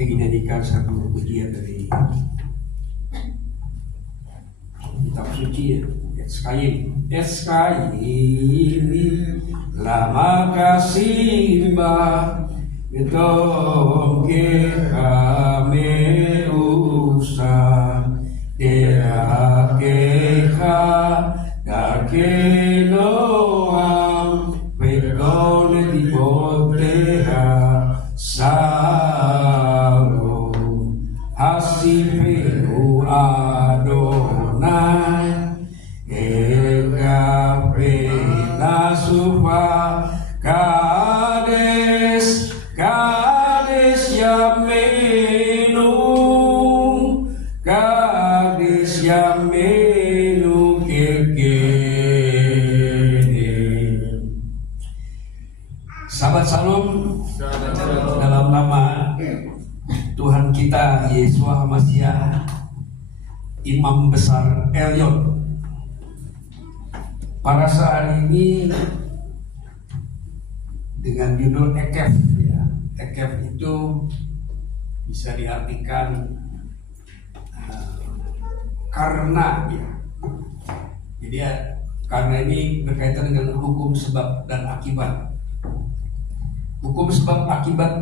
Saya ingin nyanyikan satu pujian dari kitab suci SKI lama kasimba Getoke kame usa Dea keha Dake noam Pekone di boteha Salo Hasipenu Adonai Ega pena supa Kades Yamenu Kades Yamenu Kekene. Sahabat Salam, dalam nama Tuhan kita Yesus Hamasiah, Imam Besar Elyon, pada saat ini dengan judul Ekef, ya. Ekef itu bisa diartikan karena, ya. Jadi ya, karena ini berkaitan dengan hukum sebab dan akibat. Hukum sebab akibat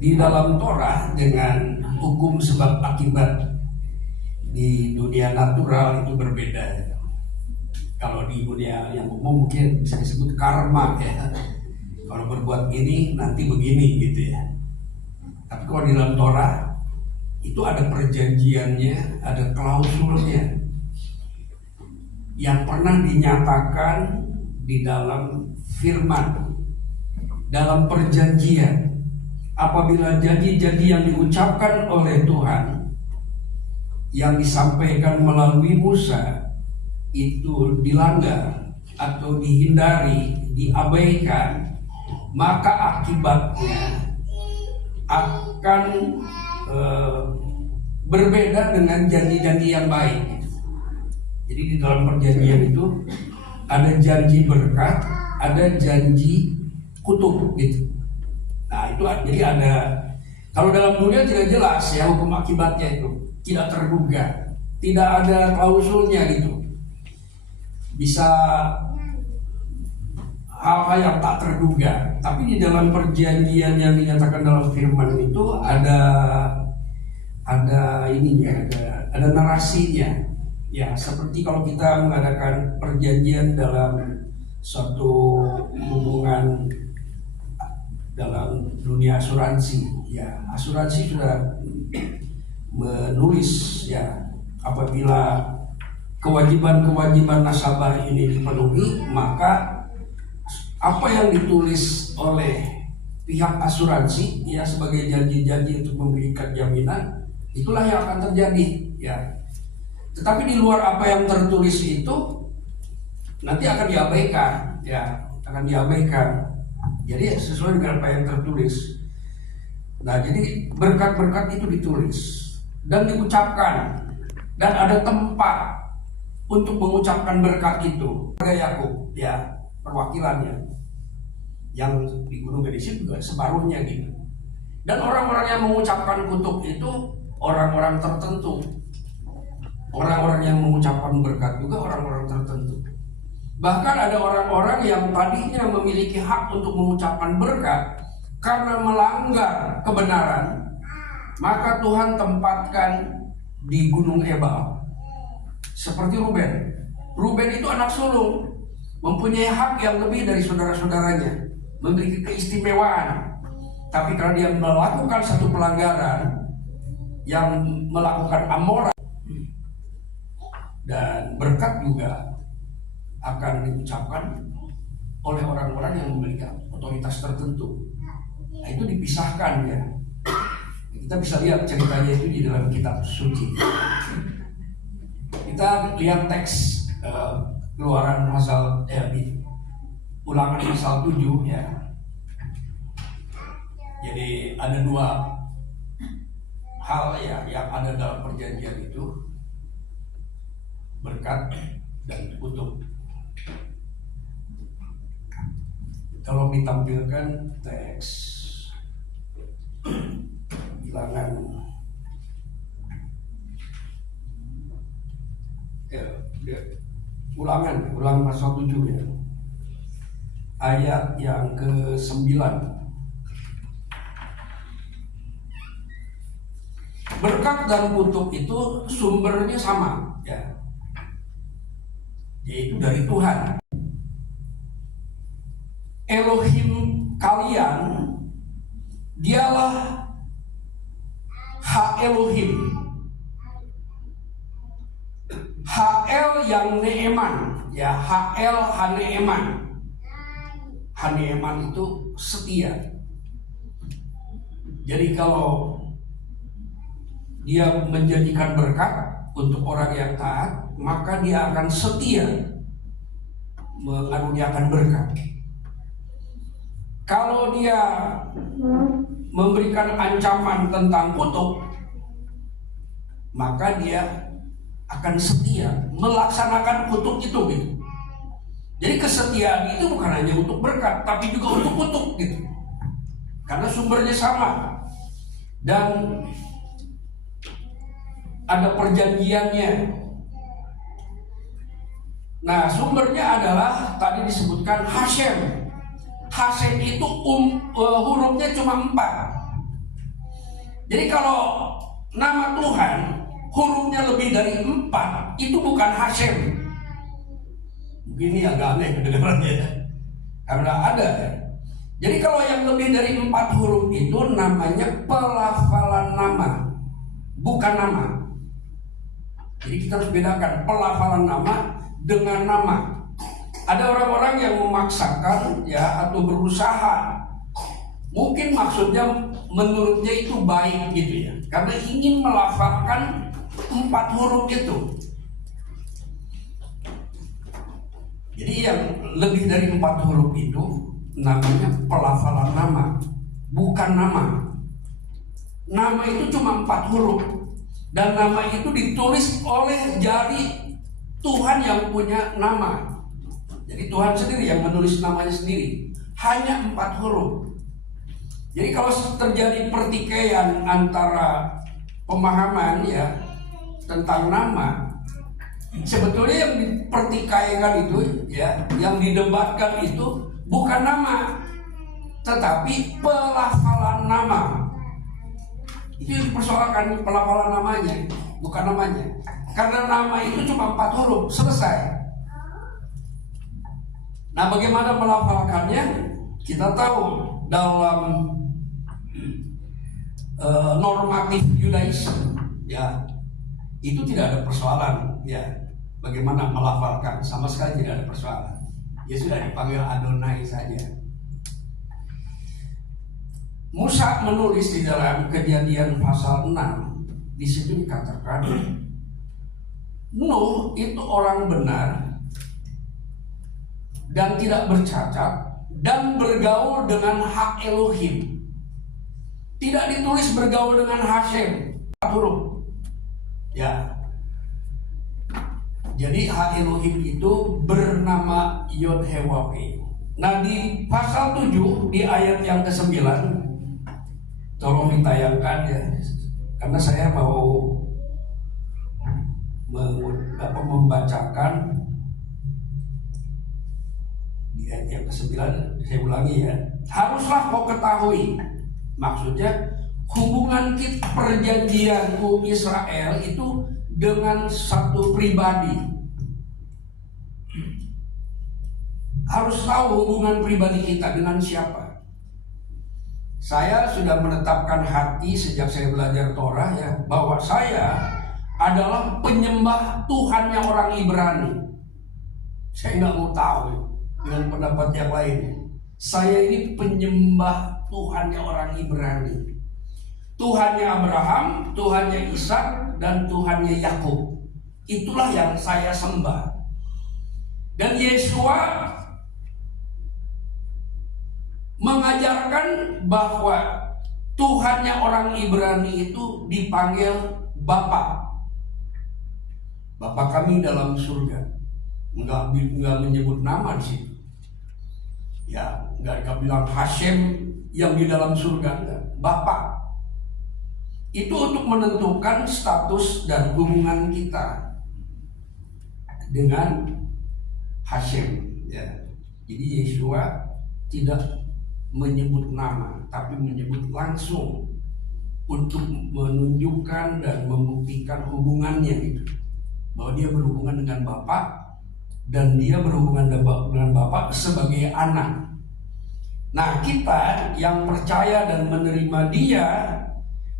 di dalam Torah dengan hukum sebab akibat di dunia natural itu berbeda. Kalau di dunia yang umum mungkin bisa disebut karma, ya. Kalau berbuat ini nanti begini gitu ya. Tapi kalau di dalam Torah itu ada perjanjiannya, ada klausulnya yang pernah dinyatakan di dalam firman, dalam perjanjian. Apabila janji-janji yang diucapkan oleh Tuhan yang disampaikan melalui Musa itu dilanggar atau dihindari, diabaikan, maka akibatnya akan berbeda dengan janji-janji yang baik. Jadi di dalam perjanjian itu ada janji berkat, ada janji kutuk gitu. Nah itu jadi ada, kalau dalam dunia tidak jelas ya hukum akibatnya itu, tidak terduga, tidak ada klausulnya gitu. Bisa hal-hal yang tak terduga. Tapi di dalam perjanjian yang dinyatakan dalam firman itu ada ininya, ada narasinya. Ya, seperti kalau kita mengadakan perjanjian dalam suatu hubungan dalam dunia asuransi. Ya, asuransi sudah menulis ya, apabila kewajiban-kewajiban nasabah ini dipenuhi, maka apa yang ditulis oleh pihak asuransi ya sebagai janji-janji untuk memberikan jaminan, itulah yang akan terjadi ya. Tetapi di luar apa yang tertulis itu nanti akan diabaikan ya, akan diabaikan. Jadi sesuai dengan apa yang tertulis. Nah, jadi berkat-berkat itu ditulis dan diucapkan, dan ada tempat untuk mengucapkan berkat itu. Ada Yakub ya, perwakilannya yang di Gunung Gerizim juga separuhnya gitu. Dan orang-orang yang mengucapkan kutuk itu orang-orang tertentu. Orang-orang yang mengucapkan berkat juga orang-orang tertentu. Bahkan ada orang-orang yang tadinya memiliki hak untuk mengucapkan berkat, karena melanggar kebenaran, maka Tuhan tempatkan di Gunung Ebal. Seperti Ruben. Ruben itu anak sulung, mempunyai hak yang lebih dari saudara-saudaranya, memiliki keistimewaan. Tapi karena dia melakukan satu pelanggaran, yang melakukan amoral, dan berkat juga akan diucapkan oleh orang-orang yang memiliki otoritas tertentu. Nah, itu dipisahkan ya. Kita bisa lihat ceritanya itu di dalam kitab suci. Kita lihat teks Keluaran pasal Ulangan pasal 7 ya. Jadi ada dua hal ya yang ada dalam perjanjian itu, berkat dan kutuk. Kalau ditampilkan teks di Bilangan Ulangan pasal 7 ya. Ayat yang ke-9. Berkat dan kutuk itu sumbernya sama ya. Yaitu dari Tuhan. Elohim kalian dialah Ha Elohim. HL yang Neeman ya, HL Haneeman. Haneeman itu setia. Jadi kalau dia menjadikan berkat untuk orang yang taat, maka dia akan setia mengaruniakan berkat. Kalau dia memberikan ancaman tentang kutuk, maka dia akan setia melaksanakan kutuk itu gitu. Jadi kesetiaan itu bukan hanya untuk berkat, tapi juga untuk kutuk gitu. Karena sumbernya sama dan ada perjanjiannya. Nah, sumbernya adalah tadi disebutkan Hashem. Hashem itu hurufnya cuma 4. Jadi kalau nama Tuhan hurufnya lebih dari 4, itu bukan Hashem. Begini agak aneh kedengarannya, karena ada. Jadi kalau yang lebih dari 4 huruf itu namanya pelafalan nama, bukan nama. Jadi kita harus bedakan pelafalan nama dengan nama. Ada orang-orang yang memaksakan ya atau berusaha, mungkin maksudnya menurutnya itu baik gitu ya, karena ingin melafalkan 4 huruf itu. Jadi yang lebih dari 4 huruf itu namanya pelafalan nama, bukan nama. Nama itu cuma 4 huruf, dan nama itu ditulis oleh jari Tuhan yang punya nama. Jadi Tuhan sendiri yang menulis namanya sendiri, hanya 4 huruf. Jadi kalau terjadi pertikaian antara pemahaman ya tentang nama, sebetulnya yang dipertikaikan itu ya, yang didebatkan itu bukan nama, tetapi pelafalan nama. Itu yang dipersoalkan, pelafalan namanya, bukan namanya. Karena nama itu cuma 4 huruf, selesai. Nah, bagaimana melafalkannya? Kita tahu dalam normatif Yudaism ya, itu tidak ada persoalan ya, bagaimana melafalkan, sama sekali tidak ada persoalan. Ya sudah, dipanggil Adonai saja. Musa menulis di dalam Kejadian pasal 6, di situ dikatakan Nuh itu orang benar dan tidak bercacat dan bergaul dengan hak Elohim. Tidak ditulis bergaul dengan Hashem, huruf ya. Jadi hak Elohim itu bernama Yod He Waw He. Nah, di pasal 7 di ayat yang ke-9, tolong ditayangkan ya, karena saya mau membacakan di ayat yang ke-9. Saya ulangi ya. Haruslah kau ketahui, maksudnya hubungan kita perjanjian Israel itu dengan satu pribadi. Harus tahu hubungan pribadi kita dengan siapa. Saya sudah menetapkan hati sejak saya belajar Torah ya, bahwa saya adalah penyembah Tuhannya orang Ibrani. Saya nggak mau tahu dengan pendapat yang lain. Saya ini penyembah Tuhannya orang Ibrani. Tuhannya Abraham, Tuhannya Ishak, dan Tuhannya Yakub. Itulah yang saya sembah. Dan Yesua mengajarkan bahwa Tuhannya orang Ibrani itu dipanggil Bapa. Bapa kami dalam surga. Enggak menyebut nama di situ. Ya, enggak bilang Hashem yang di dalam surga, enggak. Bapa. itu untuk menentukan status dan hubungan kita dengan Hashem, ya. Jadi Yeshua tidak menyebut nama, tapi menyebut langsung untuk menunjukkan dan membuktikan hubungannya gitu. Bahwa dia berhubungan dengan Bapa dan dia berhubungan dengan Bapa sebagai anak. Nah, kita yang percaya dan menerima dia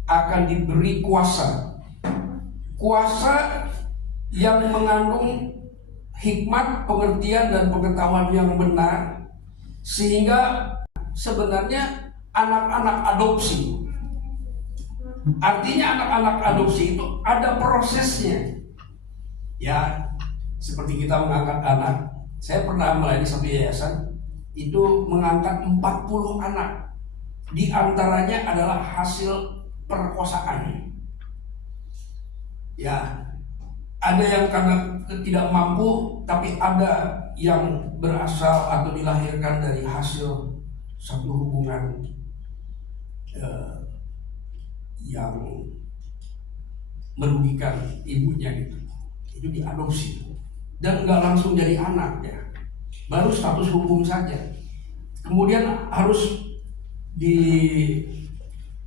akan diberi kuasa. Kuasa yang mengandung hikmat, pengertian dan pengetahuan yang benar, sehingga sebenarnya anak-anak adopsi. Artinya anak-anak adopsi itu ada prosesnya. Ya, seperti kita mengangkat anak. Saya pernah melayani satu yayasan, itu mengangkat 40 anak. Di antaranya adalah hasil perkosaan. Ya, ada yang karena tidak mampu, tapi ada yang berasal atau dilahirkan dari hasil satu hubungan yang merugikan ibunya gitu. Itu diadopsi dan nggak langsung jadi anak, ya, baru status hukum saja. Kemudian harus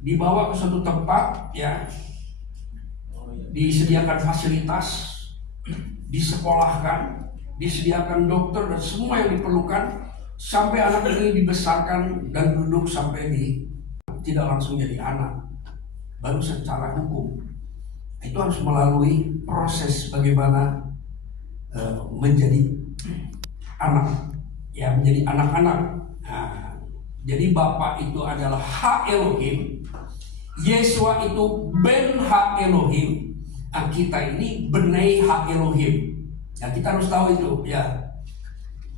dibawa ke suatu tempat, ya, disediakan fasilitas, disekolahkan, disediakan dokter dan semua yang diperlukan sampai anak ini dibesarkan dan duduk sampai tidak langsung jadi anak, baru secara hukum. Itu harus melalui proses bagaimana menjadi anak, ya, menjadi anak-anak. Nah, jadi Bapa itu adalah Ha Elohim, Yeshua itu Ben Ha Elohim, dan kita ini Benei Ha Elohim. Ya, kita harus tahu itu, ya,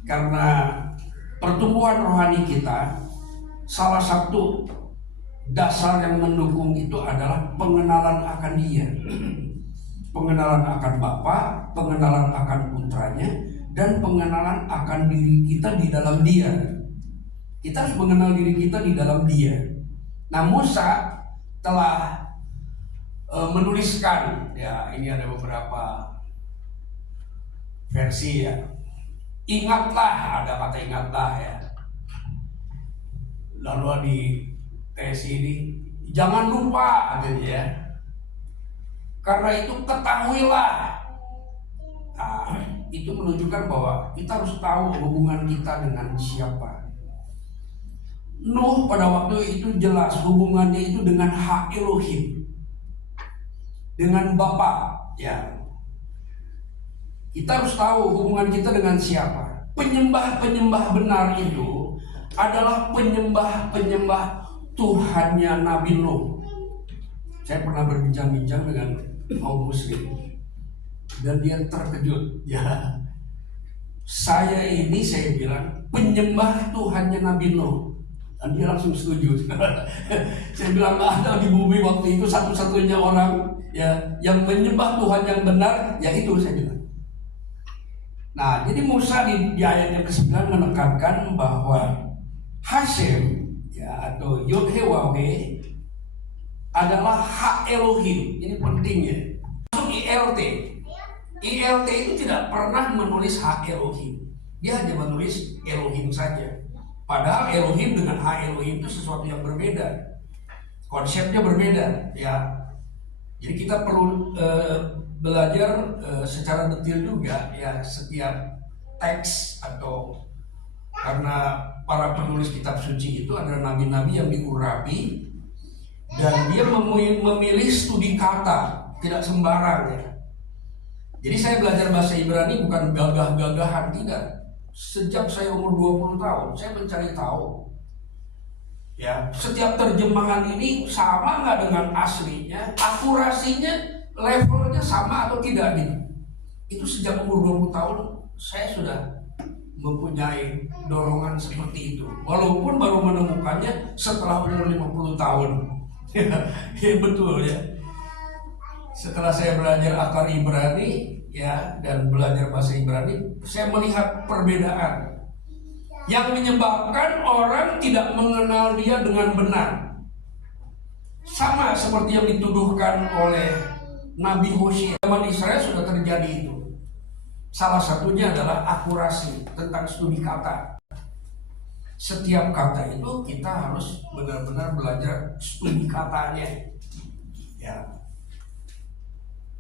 karena pertumbuhan rohani kita salah satu dasar yang mendukung itu adalah pengenalan akan Dia, pengenalan akan Bapa, pengenalan akan Putranya, dan pengenalan akan diri kita di dalam Dia. Kita harus mengenal diri kita di dalam Dia. Nah, Musa telah menuliskan, ya, ini ada beberapa versi, ya. Ingatlah, ada kata ingatlah, ya. Lalu di ini jangan lupa, ya, karena itu ketahuilah. Nah, itu menunjukkan bahwa kita harus tahu hubungan kita dengan siapa. Nuh pada waktu itu jelas hubungannya itu dengan Ha Elohim, dengan Bapa, ya. Kita harus tahu hubungan kita dengan siapa. Penyembah-penyembah benar itu adalah penyembah-penyembah Tuhannya Nabi Nuh. Saya pernah berbincang-bincang dengan kaum muslim dan dia terkejut, ya. Saya bilang penyembah Tuhannya Nabi Nuh, dan dia langsung setuju. Saya bilang ada di bumi waktu itu satu-satunya orang, ya, yang menyembah Tuhan yang benar, ya itu, saya bilang. Nah, jadi Musa di ayat yang ke-9 menekankan bahwa Hashem, ya, atau Yod-Heh-Waw-Heh adalah Ha Elohim. Ini pentingnya. Masuk ILT. ILT itu tidak pernah menulis Ha Elohim. Dia hanya menulis Elohim saja. Padahal Elohim dengan Ha Elohim itu sesuatu yang berbeda. Konsepnya berbeda, ya. Jadi kita perlu belajar secara detail juga, ya, setiap teks, atau karena para penulis kitab suci itu adalah nabi-nabi yang diurapi dan dia memilih studi kata, tidak sembarang, ya. Jadi saya belajar bahasa Ibrani bukan gagah-gagahan, tidak. Sejak saya umur 20 tahun saya mencari tahu, ya, setiap terjemahan ini sama nggak dengan aslinya, akurasinya, levelnya sama atau tidak, gitu. Itu sejak umur 20 tahun saya sudah mempunyai dorongan seperti itu, walaupun baru menemukannya setelah umur 50 tahun. Ya, betul, ya. Setelah saya belajar akar Ibrani, ya, dan belajar bahasa Ibrani, saya melihat perbedaan yang menyebabkan orang tidak mengenal Dia dengan benar. Sama seperti yang dituduhkan oleh Nabi Hosea. Zaman Israel sudah terjadi itu. Salah satunya adalah akurasi tentang studi kata. Setiap kata itu kita harus benar-benar belajar studi katanya, ya.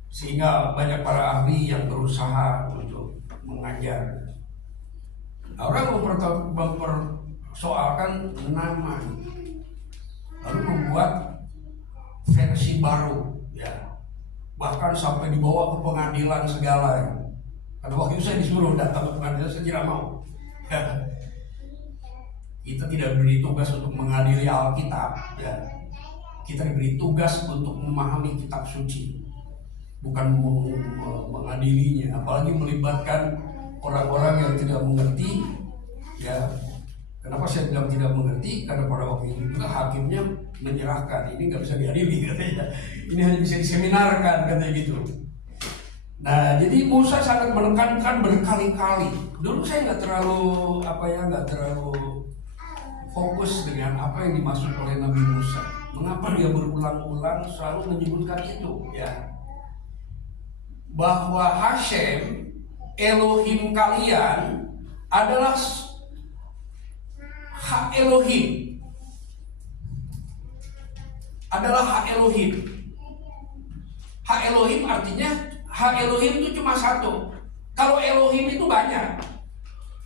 Sehingga banyak para ahli yang berusaha untuk mengajar. Orang mempersoalkan nama, lalu membuat versi baru, ya. Bahkan sampai dibawa ke pengadilan segala. Ya. Pada waktu itu saya disuruh datang ke pengadilan, saya tidak mau. Ya. Kita tidak diberi tugas untuk mengadili Alkitab, ya. Kita diberi tugas untuk memahami kitab suci, bukan mengadilinya. Apalagi melibatkan orang-orang yang tidak mengerti, ya. Kenapa saya bilang tidak mengerti? Karena pada waktu itu juga hakimnya menyerahkan, ini nggak bisa diadili katanya. Ini hanya bisa diseminarkan katanya gitu. Nah, jadi Musa sangat menekankan berkali-kali. Dulu saya nggak terlalu fokus dengan apa yang dimaksud oleh Nabi Musa. Mengapa dia berulang-ulang selalu menyebutkan itu, ya? Bahwa Hashem, Elohim kalian adalah hak Elohim. Adalah hak Elohim. Hak Elohim artinya hak Elohim itu cuma satu. Kalau Elohim itu banyak,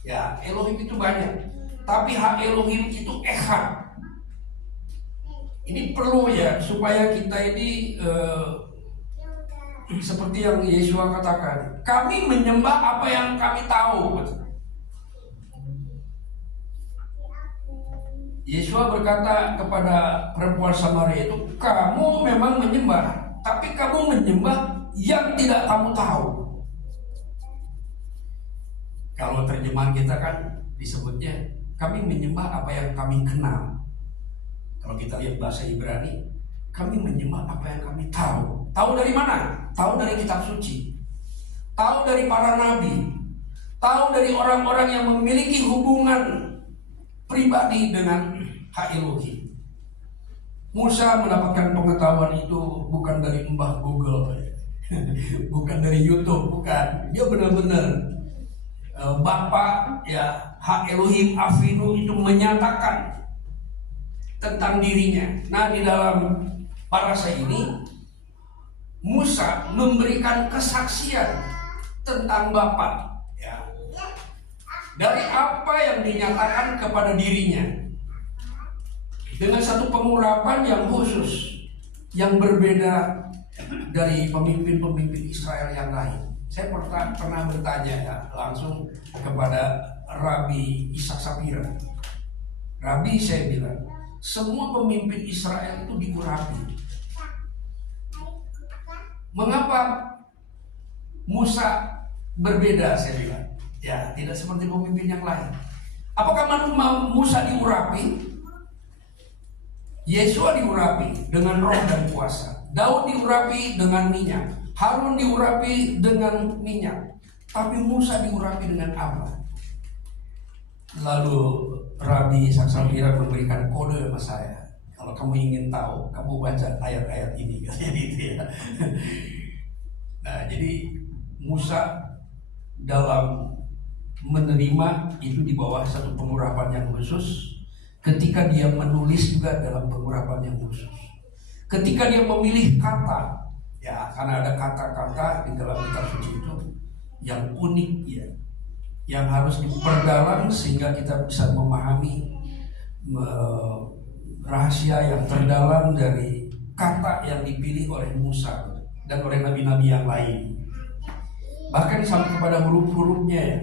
ya, Elohim itu banyak. Tapi hak Elohim itu echad. Ini perlu, ya, supaya kita ini seperti yang Yesus katakan, kami menyembah apa yang kami tahu. Yesus berkata kepada perempuan Samaria itu, kamu memang menyembah, tapi kamu menyembah yang tidak kamu tahu. Kalau terjemahan kita kan disebutnya, kami menyembah apa yang kami kenal. Kalau kita lihat bahasa Ibrani, kami menyembah apa yang kami tahu. Tahu dari mana? Tahu dari kitab suci. Tahu dari para nabi. Tahu dari orang-orang yang memiliki hubungan pribadi dengan hak Elohim. Musa mendapatkan pengetahuan itu bukan dari mbah Google, bukan dari YouTube, bukan. Dia benar-benar Bapak, ya, hak Elohim Avinu itu menyatakan tentang dirinya. Nah, di dalam parasha ini Musa memberikan kesaksian tentang Bapa, ya, dari apa yang dinyatakan kepada dirinya dengan satu pengurapan yang khusus, yang berbeda dari pemimpin-pemimpin Israel yang lain. Saya pernah bertanya, ya, langsung kepada Rabi Ishak Sapira. Rabi, saya bilang, semua pemimpin Israel itu diurapi. Mengapa Musa berbeda, saya bilang? Ya, tidak seperti pemimpin yang lain. Apakah Musa diurapi? Yesua diurapi dengan roh dan kuasa. Daud diurapi dengan minyak. Harun diurapi dengan minyak. Tapi Musa diurapi dengan apa? Lalu Rabi Ishak Sapira memberikan kode sama saya. Kalau kamu ingin tahu, kamu baca ayat-ayat ini, katanya gitu, ya. Nah, jadi Musa dalam menerima itu di bawah satu pengurapan yang khusus. Ketika dia menulis juga dalam pengurapan yang khusus. Ketika dia memilih kata, ya, karena ada kata-kata di dalam kitab suci itu yang unik, ya, yang harus diperdalam sehingga kita bisa memahami rahasia yang terdalam dari kata yang dipilih oleh Musa dan oleh nabi-nabi yang lain. Bahkan sampai kepada huruf-hurufnya, ya.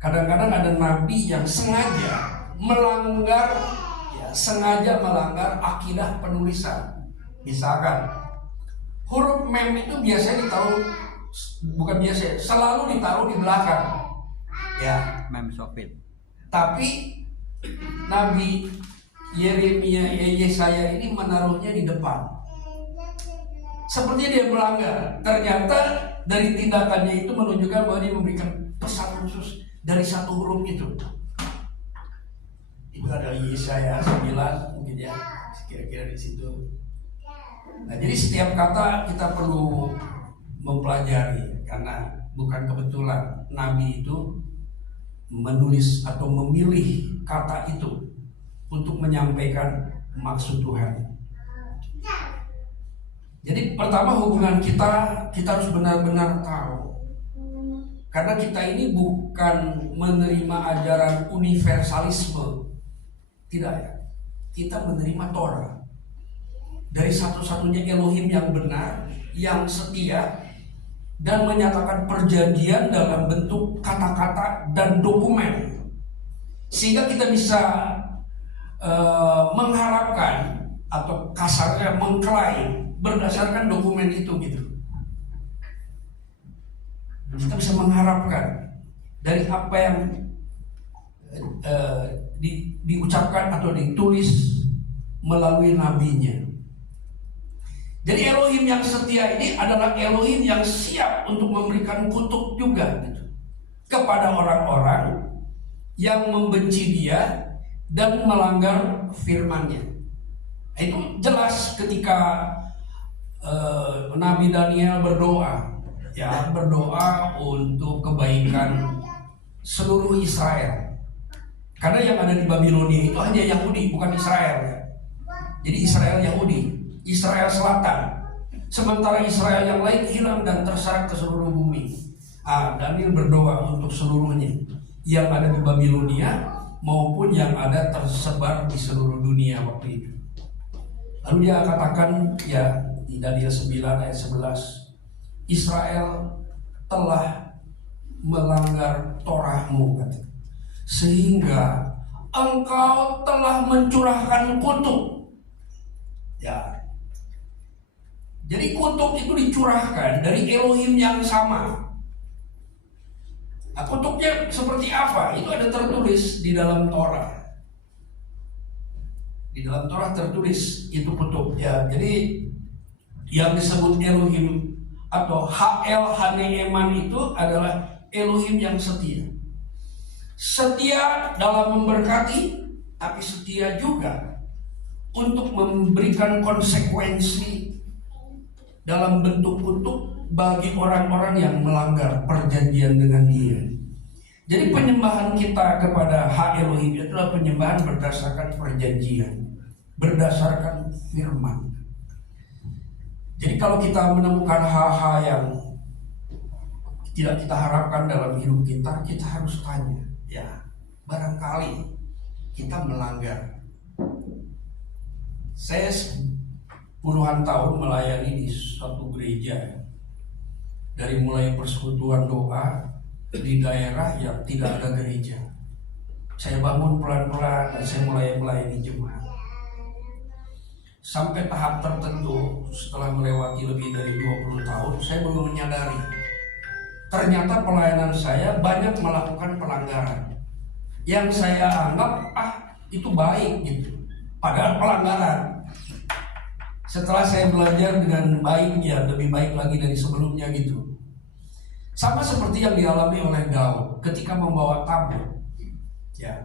Kadang-kadang ada nabi yang sengaja melanggar akidah penulisan. Misalkan huruf mem itu biasanya ditaruh, bukan biasa, selalu ditaruh di belakang, ya, mem sofit. Tapi Nabi Yeremia, Yesaya ini menaruhnya di depan. Sepertinya dia melanggar. Ternyata dari tindakannya itu menunjukkan bahwa dia memberikan pesan khusus dari satu huruf itu. Itu ada Yesaya 9 mungkin ya, kira-kira di situ. Nah, jadi setiap kata kita perlu mempelajari, karena bukan kebetulan Nabi itu menulis atau memilih kata itu untuk menyampaikan maksud Tuhan. Jadi pertama, hubungan kita harus benar-benar tahu, karena kita ini bukan menerima ajaran universalisme, tidak ya. Kita menerima Torah dari satu-satunya Elohim yang benar, yang setia, dan menyatakan perjanjian dalam bentuk kata-kata dan dokumen, sehingga kita bisa mengharapkan atau kasarnya mengklaim berdasarkan dokumen itu gitu. Kita bisa mengharapkan dari apa yang diucapkan atau ditulis melalui nabinya. Jadi Elohim yang setia ini adalah Elohim yang siap untuk memberikan kutuk juga gitu, kepada orang-orang yang membenci Dia dan melanggar firman-Nya. Itu jelas ketika Nabi Daniel berdoa untuk kebaikan seluruh Israel. Karena yang ada di Babilonia itu hanya Yahudi, bukan Israel ya. Jadi Israel Yahudi, Israel Selatan. Sementara Israel yang lain hilang dan terserak ke seluruh bumi. Daniel berdoa untuk seluruhnya, yang ada di Babilonia maupun yang ada tersebar di seluruh dunia waktu itu. Lalu dia katakan ya di Daniel 9 ayat 11, Israel telah melanggar Torah-Mu, sehingga Engkau telah mencurahkan kutuk. Ya. Jadi kutuk itu dicurahkan dari Elohim yang sama. Nah, kutuknya seperti apa? Itu ada tertulis di dalam Torah. Di dalam Torah tertulis itu kutuk. Ya, jadi yang disebut Elohim atau HL Haneeman itu adalah Elohim yang setia. Setia dalam memberkati, tapi setia juga untuk memberikan konsekuensi dalam bentuk kutuk bagi orang-orang yang melanggar perjanjian dengan Dia. Jadi penyembahan kita kepada Elohim itu adalah penyembahan berdasarkan perjanjian, berdasarkan firman. Jadi kalau kita menemukan hal-hal yang tidak kita harapkan dalam hidup kita, kita harus tanya, ya barangkali kita melanggar. Saya puluhan tahun melayani di suatu gereja, dari mulai persekutuan doa di daerah yang tidak ada gereja. Saya bangun pelan-pelan dan saya mulai melayani jemaat. Sampai tahap tertentu, setelah melewati lebih dari 20 tahun, saya baru menyadari ternyata pelayanan saya banyak melakukan pelanggaran yang saya anggap itu baik gitu, padahal pelanggaran. Setelah saya belajar dengan baik, ya lebih baik lagi dari sebelumnya gitu. Sama seperti yang dialami oleh Daud ketika membawa tabut, ya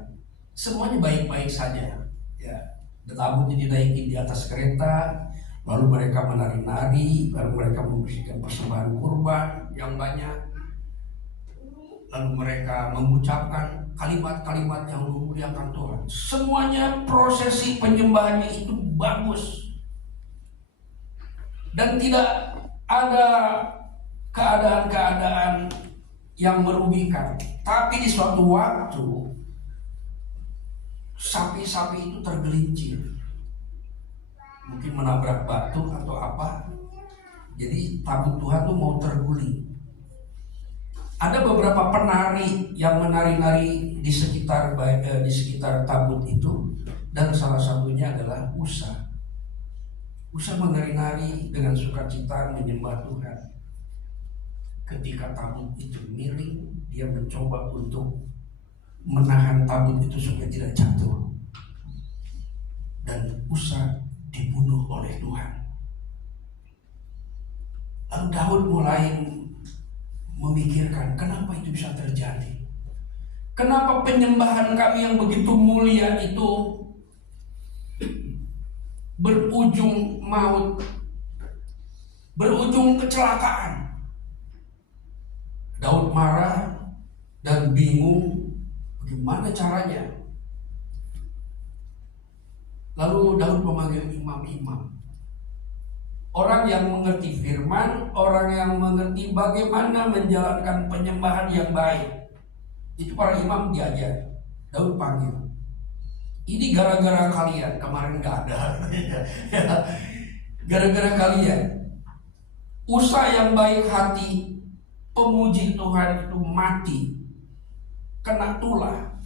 semuanya baik-baik saja, ya. Tabutnya dinaikin di atas kereta, lalu mereka menari-nari, lalu mereka membersihkan persembahan kurban yang banyak, lalu mereka mengucapkan kalimat-kalimat yang memuliakan Tuhan. Semuanya prosesi penyembahannya itu bagus, dan tidak ada keadaan-keadaan yang merugikan. Tapi di suatu waktu sapi-sapi itu tergelincir, mungkin menabrak batu atau apa. Jadi tabut Tuhan tuh mau terguling. Ada beberapa penari yang menari-nari di sekitar tabut itu, dan salah satunya adalah Usa. Usa menari-nari dengan sukacita menyembah Tuhan. Ketika tabut itu miring, dia mencoba untuk menahan tabut itu supaya tidak jatuh, dan Usa dibunuh oleh Tuhan. Lalu Daud mulai memikirkan kenapa itu bisa terjadi. Kenapa penyembahan kami yang begitu mulia itu berujung maut, berujung kecelakaan? Daud marah dan bingung bagaimana caranya. Lalu Daud memanggil imam-imam, orang yang mengerti firman, orang yang mengerti bagaimana menjalankan penyembahan yang baik. Itu para imam diajar. Daud panggil, ini gara-gara kalian. Kemarin gak ada. Gara-gara kalian, Usa yang baik hati, pemuji Tuhan itu mati, kena tulah,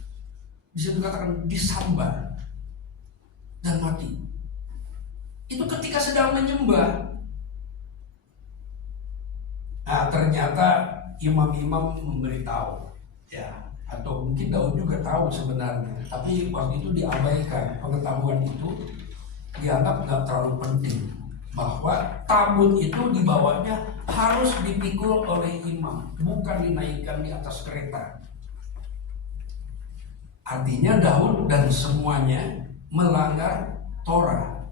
bisa dikatakan disambar dan mati. Itu ketika sedang menyembah. Nah, ternyata imam-imam memberitahu, ya, atau mungkin Daud juga tahu sebenarnya, tapi waktu itu diabaikan. Pengetahuan itu dianggap gak terlalu penting, bahwa tabut itu dibawanya harus dipikul oleh imam, bukan dinaikkan di atas kereta. Artinya Daud dan semuanya melanggar Torah.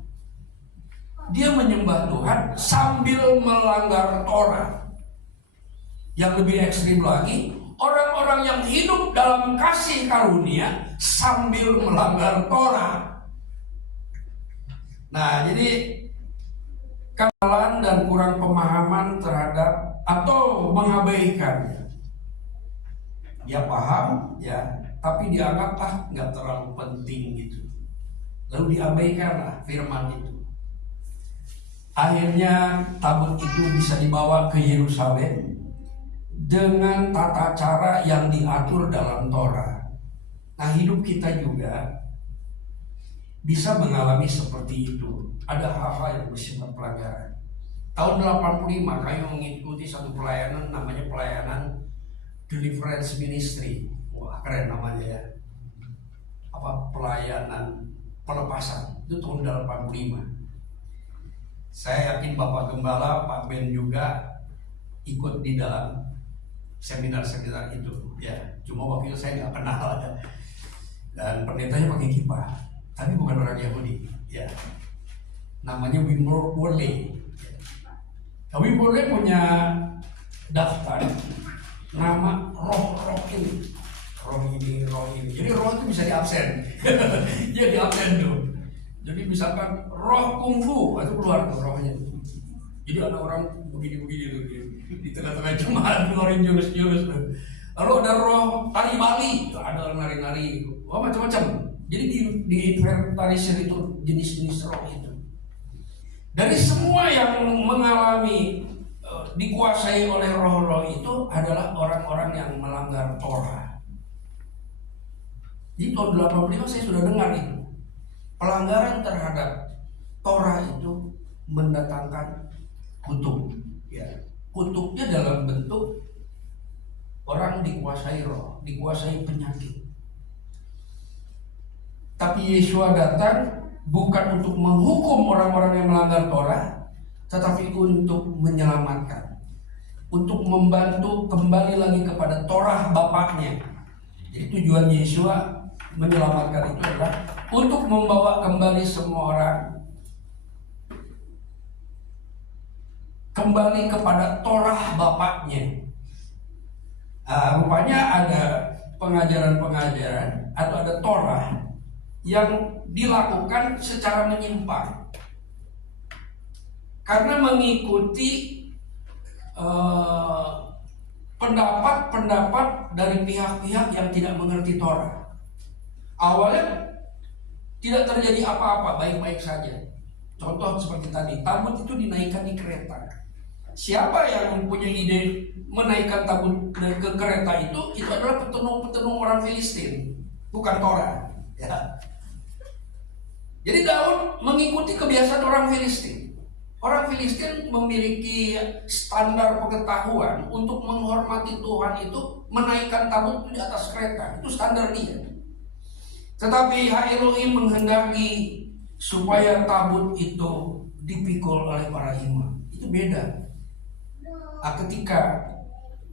Dia menyembah Tuhan sambil melanggar Torah. Yang lebih ekstrim lagi, orang-orang yang hidup dalam kasih karunia sambil melanggar Torah. Nah, jadi kesalahan dan kurang pemahaman terhadap atau mengabaikannya. Dia paham, ya, tapi dianggap nggak terlalu penting gitu. Lalu diabaikanlah firman itu. Akhirnya tabut itu bisa dibawa ke Yerusalem dengan tata cara yang diatur dalam Torah. Nah, hidup kita juga bisa mengalami seperti itu. Ada hal-hal yang bersifat pelanggaran. Tahun 85 kami mengikuti satu pelayanan, namanya pelayanan Deliverance Ministry. Wah, keren namanya ya. Pelayanan pelepasan. Itu tahun 85. Saya yakin Bapak Gembala, Pak Ben juga ikut di dalam seminar-seminar itu, ya. Cuma waktu itu saya nggak kenal, ya. Dan pendetanya pakai kippah, tapi bukan orang Yahudi, ya. Namanya Wim Worley. Nah, Wim Worley punya daftar nama roh-roh ini, roh ini, roh ini. Jadi roh itu bisa diabsen, dia diabsen tuh. Jadi misalkan roh kungfu itu keluar tuh rohnya. Jadi ada orang begini-begini tuh di tengah-tengah jemaat ngeluarin jurus-jurus tuh. Lalu ada roh tari Bali, ada nari-nari, macam-macam. Jadi di inventarisir itu jenis-jenis roh itu. Dari semua yang mengalami dikuasai oleh roh-roh itu adalah orang-orang yang melanggar Torah. Di tahun 85 saya sudah dengar itu. Pelanggaran terhadap Torah itu mendatangkan kutuk, ya. Kutuknya dalam bentuk orang dikuasai roh, dikuasai penyakit. Tapi Yeshua datang bukan untuk menghukum orang-orang yang melanggar Torah, tetapi untuk menyelamatkan, untuk membantu kembali lagi kepada Torah Bapaknya. Jadi tujuan Yeshua menyelamatkan itu adalah untuk membawa kembali semua orang kembali kepada Torah Bapaknya. Rupanya ada pengajaran-pengajaran atau ada Torah yang dilakukan secara menyimpang karena mengikuti pendapat-pendapat dari pihak-pihak yang tidak mengerti Torah. Awalnya tidak terjadi apa-apa, baik-baik saja. Contoh seperti tadi, tabut itu dinaikkan di kereta. Siapa yang mempunyai ide menaikkan tabut ke kereta itu adalah petenung-petenung orang Filistin, bukan Torah, ya. Jadi Daud mengikuti kebiasaan orang Filistin. Orang Filistin memiliki standar pengetahuan untuk menghormati Tuhan itu menaikkan tabut di atas kereta. Itu standar dia. Tetapi Elohim menghendaki supaya tabut itu dipikul oleh para imam. Itu beda. Ketika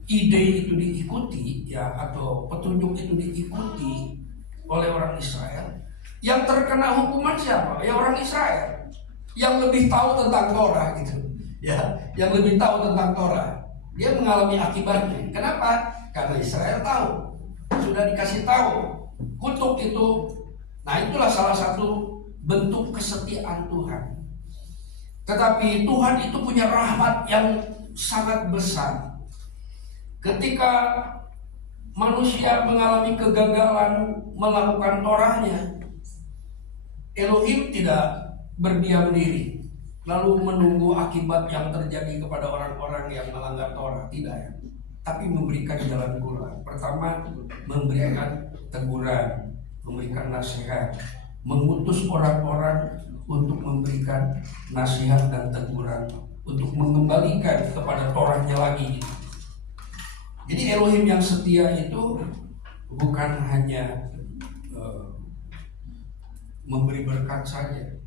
ide itu diikuti ya, atau petunjuk itu diikuti oleh orang Israel, yang terkena hukuman siapa? Ya orang Israel yang lebih tahu tentang Torah gitu. Ya, yang lebih tahu tentang Torah. Dia mengalami akibatnya. Kenapa? Karena Israel tahu, sudah dikasih tahu kutuk itu. Nah, itulah salah satu bentuk kesetiaan Tuhan. Tetapi Tuhan itu punya rahmat yang sangat besar. Ketika manusia mengalami kegagalan melakukan Torahnya, Elohim tidak berdiam diri lalu menunggu akibat yang terjadi kepada orang-orang yang melanggar Torah. Tidak ya, tapi memberikan jalan keluar. Pertama, memberikan teguran, memberikan nasihat, mengutus orang-orang untuk memberikan nasihat dan teguran, untuk mengembalikan kepada Torahnya lagi. Jadi Elohim yang setia itu bukan hanya memberi berkat saja,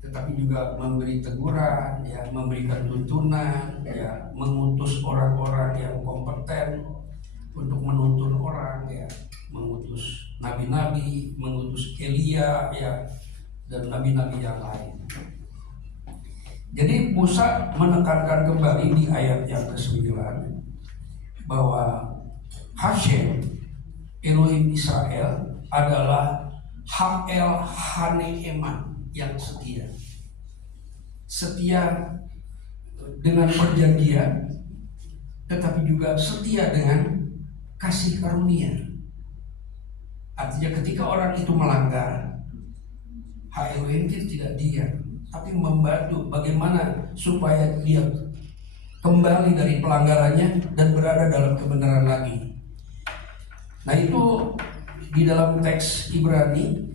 tetapi juga memberi teguran, ya, memberikan tuntunan, ya, mengutus orang-orang yang kompeten untuk menuntun orang, ya, mengutus nabi-nabi, mengutus Elia, ya, dan nabi-nabi yang lain. Jadi Musa menekankan kembali di ayat yang ke-9 bahwa Hashem, Elohim Israel, adalah Ha'el Haneeman, yang setia. Setia dengan perjanjian, tetapi juga setia dengan kasih karunia. Artinya ketika orang itu melanggar, Elohim tidak diam, tapi membantu bagaimana supaya dia kembali dari pelanggarannya dan berada dalam kebenaran lagi. Nah, itu di dalam teks Ibrani.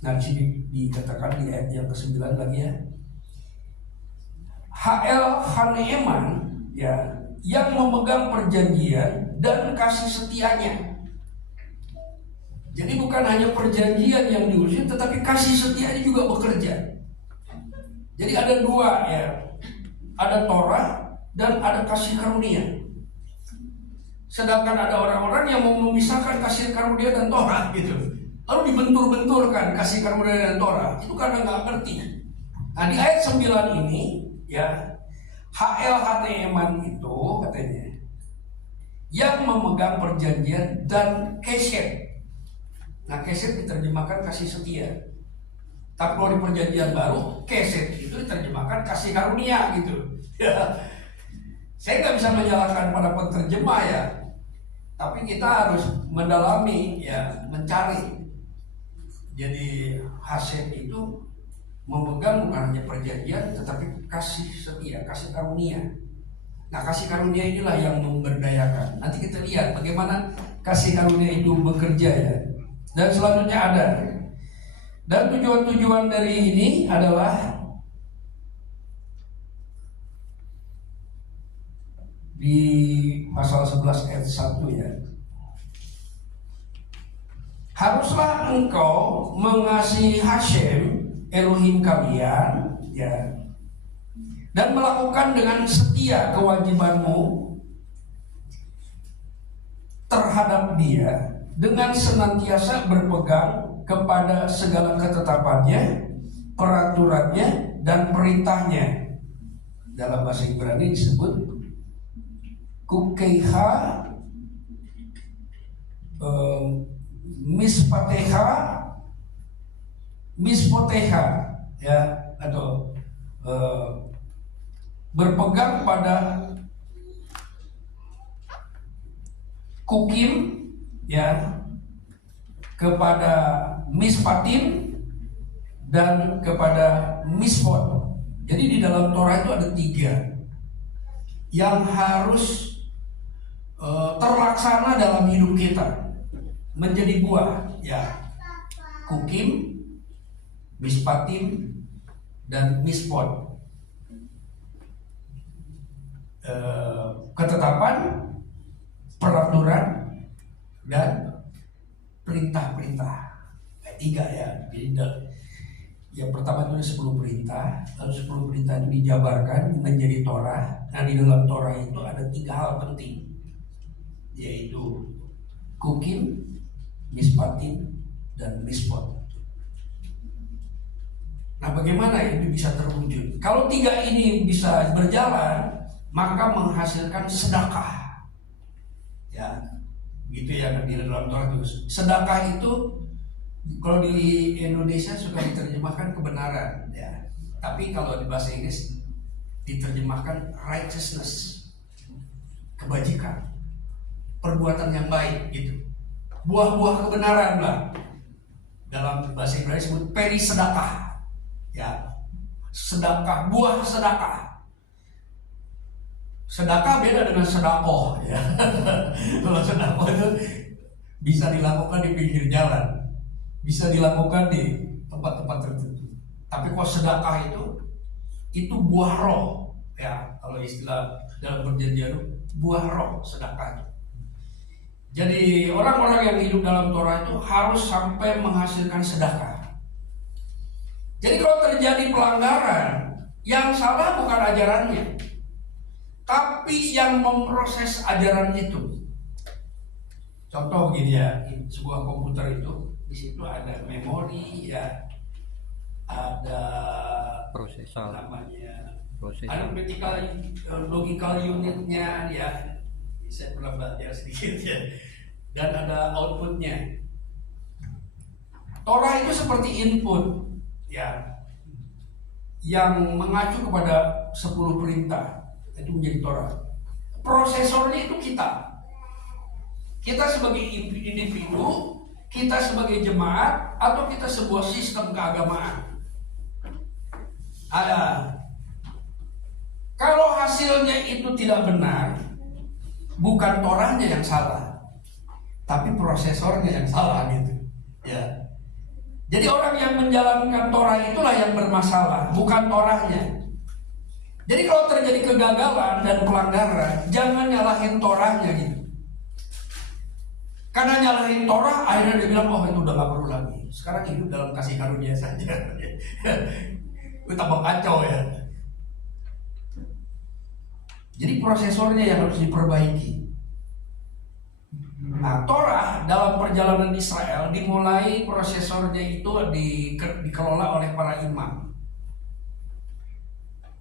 Nah, di sini dikatakan di ayat yang ke-9 lagi ya, Ha'el Haneeman, ya, yang memegang perjanjian dan kasih setianya. Jadi bukan hanya perjanjian yang diurusin, tetapi kasih setianya juga bekerja. Jadi ada dua, ya, ada Torah dan ada kasih karunia. Sedangkan ada orang-orang yang mau memisahkan kasih karunia dan Torah gitu, lalu dibentur-benturkan kasih karunia dan Torah. Itu karena nggak ngerti. Nah, di ayat 9 ini, ya, Ha'el Haneeman itu katanya yang memegang perjanjian dan kesed. Nah, kesed diterjemahkan kasih setia. Tapi kalau di perjanjian baru, kesed itu diterjemahkan kasih karunia gitu. Ya. Saya nggak bisa menyalahkan para penerjemah ya, tapi kita harus mendalami, ya, mencari. Jadi Hashem itu memegang bukan hanya perjanjian, tetapi kasih setia, kasih karunia. Nah, kasih karunia inilah yang memberdayakan. Nanti kita lihat bagaimana kasih karunia itu bekerja ya. Dan selanjutnya ada. Dan tujuan-tujuan dari ini adalah di pasal 11 ayat 1 ya. Haruslah engkau mengasihi Hashem, Elohim kalian, ya, dan melakukan dengan setia kewajibanmu terhadap Dia dengan senantiasa berpegang kepada segala ketetapannya, peraturannya, dan perintahnya. Dalam bahasa Ibrani disebut kukeiha, mispoteha, ya, atau berpegang pada kukim, ya, kepada mispatim dan kepada mispot. Jadi di dalam Torah itu ada 3 yang harus terlaksana dalam hidup kita menjadi buah, ya, kukim, mispatim, dan mispot. Ketetapan, peraturan, dan perintah-perintah. 3 ya. Jadi Yang pertama itu ada 10 perintah, lalu 10 perintah itu dijabarkan menjadi Torah. Nah, di dalam Torah itu ada 3 hal penting, yaitu kukim, mispatin, dan mispot. Nah, bagaimana itu bisa terwujud? Kalau 3 ini bisa berjalan, maka menghasilkan sedekah. Ya, gitu ya di dalam Torah itu. Sedekah itu kalau di Indonesia suka diterjemahkan kebenaran, ya. Tapi kalau di bahasa Inggris diterjemahkan righteousness, kebajikan, perbuatan yang baik gitu. Buah-buah kebenaran lah. Dalam bahasa Inggris disebut peri sedekah. Ya, sedekah, buah sedekah. Sedekah beda dengan sedekah, ya. Kalau sedekah itu bisa dilakukan di pinggir jalan, bisa dilakukan di tempat-tempat tertentu. Tapi kalau sedekah itu buah roh, ya. Kalau istilah dalam perjanjian buah roh sedekah itu. Jadi orang-orang yang hidup dalam Torah itu harus sampai menghasilkan sedekah. Jadi kalau terjadi pelanggaran, yang salah bukan ajarannya, tapi yang memproses ajaran itu. Contoh begini ya, sebuah komputer itu di situ ada memori, ya, ada prosesor, namanya, prosesor. ada critical logical unitnya, ya. Saya pernah belajar sedikit ya. Dan ada outputnya. Torah itu seperti input, ya, yang mengacu kepada 10 perintah, itu menjadi Torah. Prosesornya itu kita sebagai individu, kita sebagai jemaat, atau kita sebuah sistem keagamaan. Ada. Kalau hasilnya itu tidak benar, bukan Torahnya yang salah, tapi prosesornya yang salah gitu, ya. Jadi orang yang menjalankan Torah itulah yang bermasalah, bukan Torahnya. Jadi kalau terjadi kegagalan dan pelanggaran, jangan nyalahin Torahnya gitu. Karena nyalahin Torah, akhirnya dia bilang, oh itu udah gak perlu lagi. Sekarang hidup dalam kasih karunia saja. Itu tambah kacau ya. Jadi prosesornya yang harus diperbaiki. Nah, Torah dalam perjalanan Israel dimulai prosesornya itu dikelola oleh para imam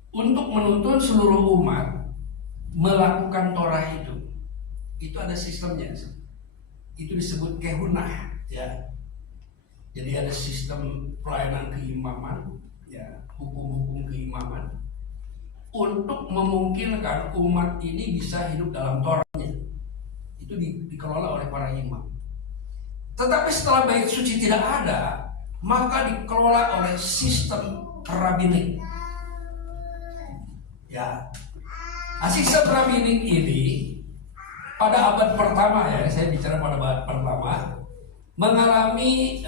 untuk menuntun seluruh umat melakukan Torah itu. Itu ada sistemnya. Itu disebut kehunah, ya. Jadi ada sistem pelayanan keimaman, ya, hukum-hukum keimaman untuk memungkinkan umat ini bisa hidup dalam Torahnya. Itu dikelola oleh para imam. Tetapi setelah bait suci tidak ada, maka dikelola oleh sistem rabbinik. Ya, nah, sistem rabbinik ini pada abad pertama, ya, saya bicara pada abad pertama, mengalami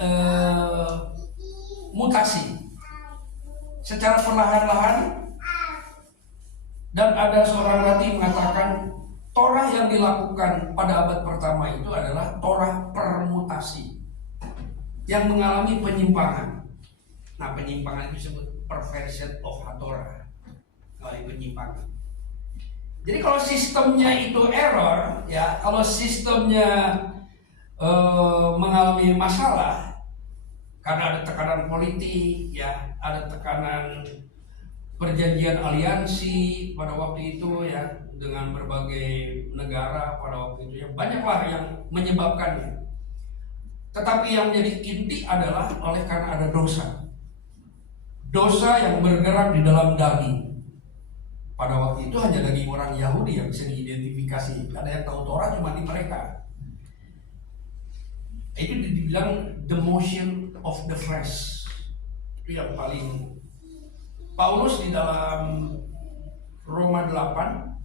mutasi secara perlahan-lahan, dan ada seorang rabi mengatakan Torah yang dilakukan pada abad pertama itu adalah Torah permutasi yang mengalami penyimpangan. Nah, penyimpangan itu disebut perversion of Torah, penyimpangan. Jadi kalau sistemnya itu error, ya, kalau sistemnya mengalami masalah karena ada tekanan politik, ya, ada tekanan perjanjian aliansi pada waktu itu, ya, dengan berbagai negara pada waktu itu, ya, banyaklah yang menyebabkannya. Tetapi yang menjadi inti adalah oleh karena ada dosa yang bergerak di dalam daging. Pada waktu itu hanya daging orang Yahudi yang bisa diidentifikasi. Ada yang tahu Torah cuma di mereka. Itu dibilang the motion of the flesh. Itu yang paling. Paulus di dalam Roma 8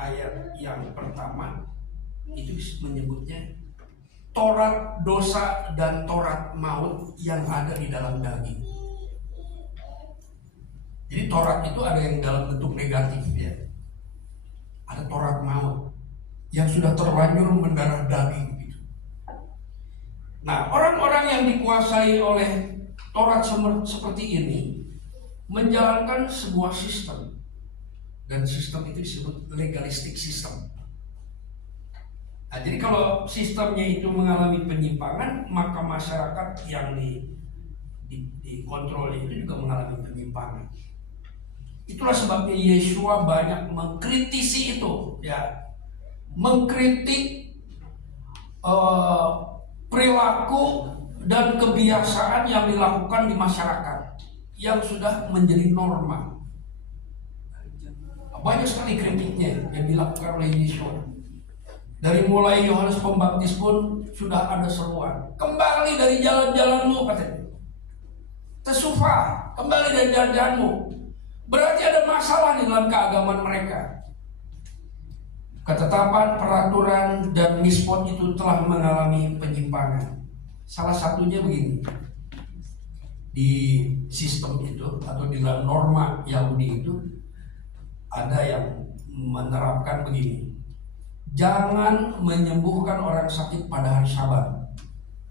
ayat yang pertama itu menyebutnya Torat dosa dan Torat maut yang ada di dalam daging. Jadi Torat itu ada yang dalam bentuk negatif, ya. Ada Torat maut yang sudah terlanjur mendarah daging gitu. Nah, orang-orang yang dikuasai oleh Taurat seperti ini menjalankan sebuah sistem, dan sistem itu disebut legalistic system. Nah, jadi kalau sistemnya itu mengalami penyimpangan, maka masyarakat yang dikontrolnya itu juga mengalami penyimpangan. Itulah sebabnya Yeshua banyak mengkritisi itu, ya, mengkritik perilaku dan kebiasaan yang dilakukan di masyarakat yang sudah menjadi norma. Banyak sekali kritiknya yang dilakukan oleh Yeshua. Dari mulai Yohanes Pembaptis pun sudah ada seruan, kembali dari jalan-jalanmu, katanya. Tesufah, kembali dari jalan-jalanmu. Berarti ada masalah di dalam keagamaan mereka. Ketetapan, peraturan, dan mispot itu telah mengalami penyimpangan. Salah satunya begini, di sistem itu atau di dalam norma Yahudi itu ada yang menerapkan begini: jangan menyembuhkan orang sakit pada hari Sabat.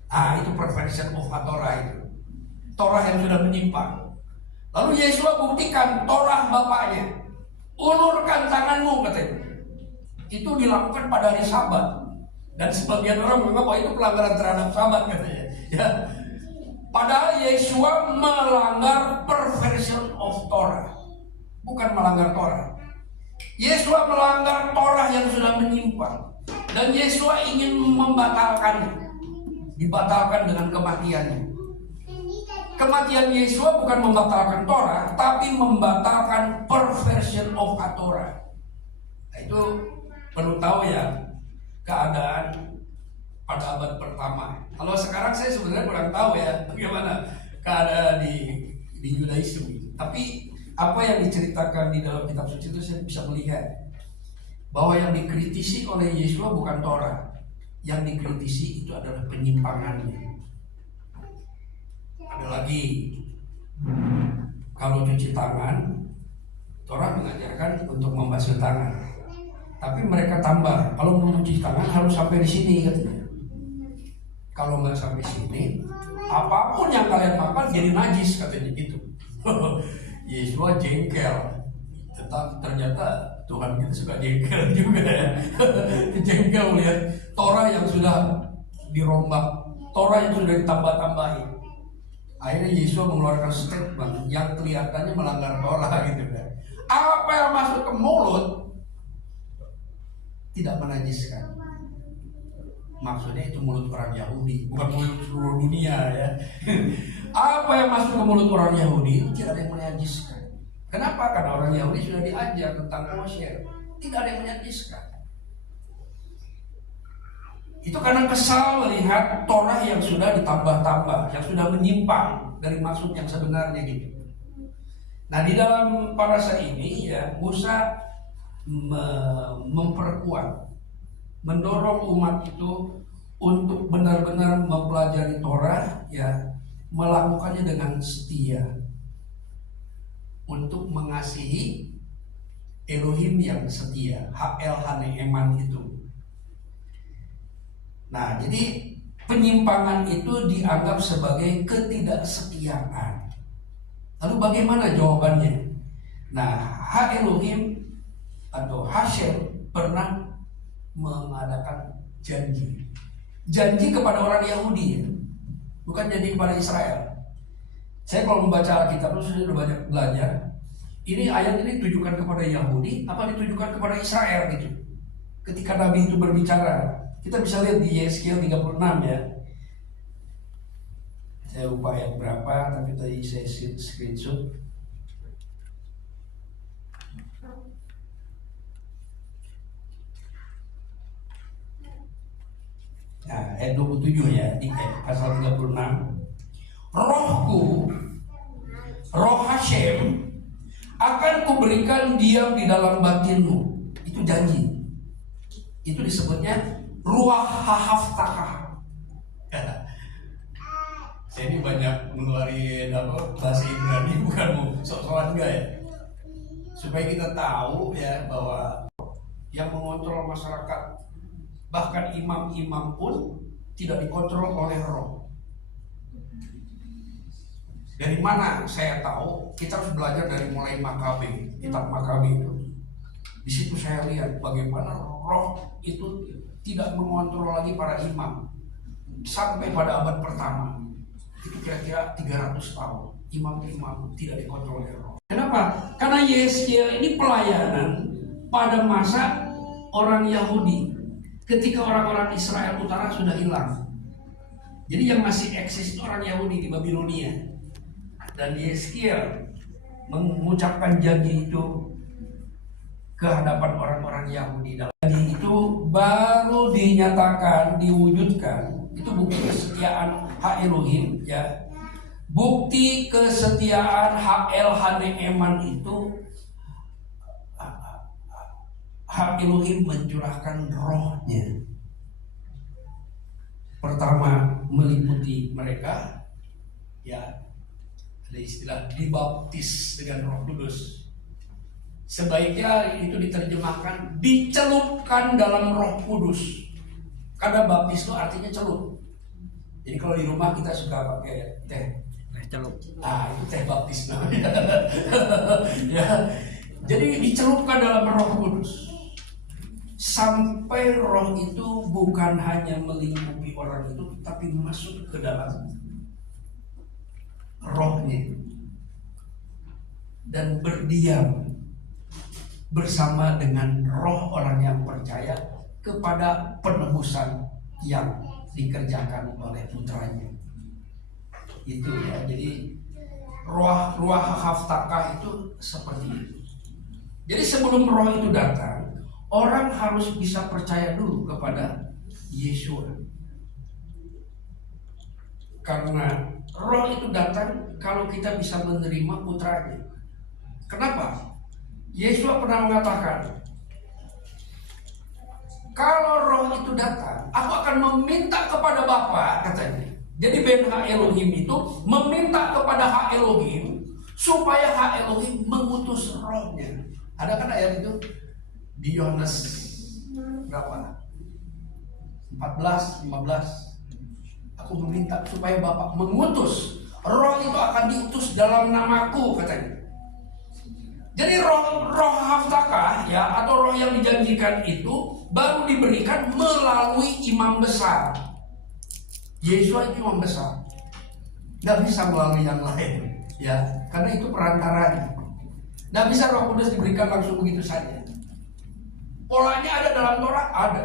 Ah, itu perversion of Torah itu. Torah yang sudah menyimpang. Lalu Yeshua buktikan Torah bapaknya. Ulurkan tanganmu, katanya. Itu dilakukan pada hari Sabat. Dan sebagian orang menganggap bahwa itu pelanggaran terhadap Sabat, katanya. Ya. Padahal Yeshua melanggar perversion of Torah. Bukan melanggar Torah. Yeshua melanggar Torah yang sudah menyimpang, dan Yeshua ingin membatalkannya, dibatalkan dengan kematiannya. Kematian Yeshua bukan membatalkan Torah, tapi membatalkan perversion of Torah. Nah, itu perlu tahu ya, keadaan pada abad pertama. Kalau sekarang saya sebenarnya kurang tahu ya bagaimana keadaan di Yudaisme. Tapi apa yang diceritakan di dalam kitab suci itu saya bisa melihat bahwa yang dikritisi oleh Yeshua bukan Torah, yang dikritisi itu adalah penyimpangannya. Ada lagi, kalau cuci tangan, Torah mengajarkan untuk membasuh tangan, tapi mereka tambah, kalau mau cuci tangan harus sampai di sini, katanya. Kalau nggak sampai sini, apapun yang kalian makan jadi najis, katanya gitu. Yeshua jengkel. Ternyata Tuhan kita suka jengkel juga ya. Jengkel melihat Torah yang sudah dirombak, Torah yang sudah ditambah-tambahi. Akhirnya Yeshua mengeluarkan statement yang kelihatannya melanggar Torah gitu kan. Apa yang masuk ke mulut tidak menajiskan. Maksudnya itu mulut orang Yahudi, bukan mulut seluruh dunia ya. Apa yang masuk ke mulut orang Yahudi tidak ada yang menajiskan. Kenapa? Karena orang Yahudi sudah diajar tentang kosher, tidak ada yang menajiskan. Itu karena kesal melihat Torah yang sudah ditambah-tambah, yang sudah menyimpang dari maksud yang sebenarnya gitu. Nah, di dalam parasa ini ya, Musa memperkuat, mendorong umat itu untuk benar-benar mempelajari Torah, ya, melakukannya dengan setia, untuk mengasihi Elohim yang setia, Ha'el Hane'eman itu. Nah, jadi penyimpangan itu dianggap sebagai ketidaksetiaan. Lalu bagaimana jawabannya? Nah, Elohim atau Hashem pernah mengadakan janji. Janji kepada orang Yahudi, bukan janji kepada Israel. Saya kalau membaca Alkitab itu sudah banyak belajar. Ini ayat ini ditujukan kepada Yahudi, apa ditujukan kepada Israel gitu. Ketika Nabi itu berbicara, kita bisa lihat di Yeskiel 36 ya. Saya lupa ayat berapa, tapi tadi saya screenshot. Nah, ayat 27 ya, di pasal 36. Rohku, roh Hashem akan kuberikan diam di dalam batinmu. Itu janji. Itu disebutnya ruah hahaftaka. Saya ini banyak mengeluarkan bahasa Ibrani, bukan mau sok-sokan enggak ya. Supaya kita tahu ya bahwa yang mengontrol masyarakat, bahkan imam-imam pun tidak dikontrol oleh roh. Dari mana saya tahu? Kita harus belajar dari mulai Makabe, kitab Makabe itu. Di situ saya lihat bagaimana roh itu tidak mengontrol lagi para imam sampai pada abad pertama. Itu kira-kira 300 tahun. Imam-imam tidak dikontrol oleh roh. Kenapa? Karena Yeskiel ini pelayanan pada masa orang Yahudi, ketika orang-orang Israel Utara sudah hilang. Jadi yang masih eksis itu orang Yahudi di Babilonia. Dan Yeskiel mengucapkan janji itu ke hadapan orang-orang Yahudi. Janji itu baru dinyatakan, diwujudkan. Itu bukti kesetiaan hak Elohim, ya. Bukti kesetiaan hak Elhane Eman itu hak Elohim mencurahkan rohnya. Pertama meliputi mereka, ya, ada istilah dibaptis dengan Roh Kudus. Sebaiknya itu diterjemahkan dicelupkan dalam Roh Kudus. Karena baptis itu artinya celup. Jadi kalau di rumah kita suka pakai teh celup. Itu teh baptis namanya. Ya. Jadi dicelupkan dalam Roh Kudus. Sampai roh itu bukan hanya melingkupi orang itu, tapi masuk ke dalam rohnya dan berdiam bersama dengan roh orang yang percaya kepada penebusan yang dikerjakan oleh putranya. Itu ya, jadi ruah haftakah itu seperti itu. Jadi sebelum roh itu datang, orang harus bisa percaya dulu kepada Yesua. Karena roh itu datang kalau kita bisa menerima putranya. Kenapa? Yesua pernah mengatakan, kalau roh itu datang, aku akan meminta kepada Bapa, katanya. Jadi Ben Ha Elohim itu meminta kepada Ha Elohim supaya Ha Elohim mengutus rohnya. Ada kan ayat itu di Yohanes berapa? 14, 15. Aku meminta supaya Bapa mengutus roh itu akan diutus dalam namaku, katanya. Jadi roh haftakah, ya, atau roh yang dijanjikan itu baru diberikan melalui imam besar. Yesua itu imam besar, nggak bisa melalui yang lain, ya, karena itu perantaranya. Nggak bisa Roh Kudus diberikan langsung begitu saja. Polanya ada dalam Torah, ada.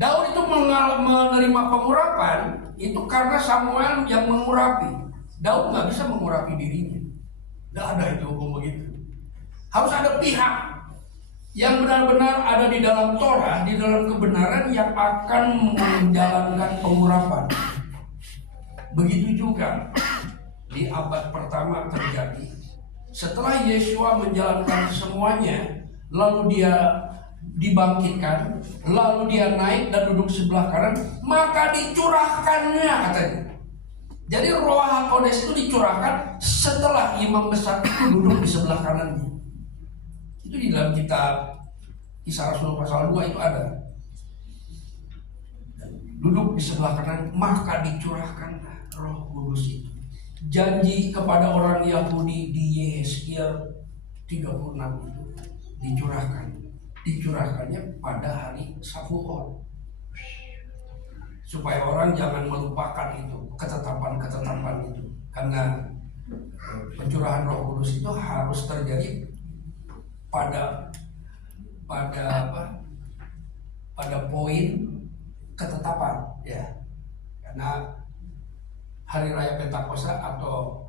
Daud itu menerima pengurapan itu karena Samuel yang mengurapi. Daud nggak bisa mengurapi dirinya, nggak ada itu hukum begitu. Harus ada pihak yang benar-benar ada di dalam Torah, di dalam kebenaran yang akan menjalankan pengurapan. Begitu juga di abad pertama terjadi. Setelah Yesua menjalankan semuanya, lalu dia dibangkitkan, lalu dia naik dan duduk sebelah kanan, maka dicurahkannya, katanya. Jadi Roh HaKodes itu dicurahkan setelah imam besar itu duduk di sebelah kanannya. Itu di dalam kitab Kisah Rasul pasal 2 itu ada. Duduk di sebelah kanan, maka dicurahkanlah Roh Kudus itu. Janji kepada orang Yahudi di Yeskiel 36 itu dicurahkan. Dicurahkannya pada hari Safuot. Supaya orang jangan melupakan itu, ketetapan-ketetapan itu. Karena pencurahan Roh Kudus itu harus terjadi pada poin ketetapan, ya. Karena hari raya Pentakosta atau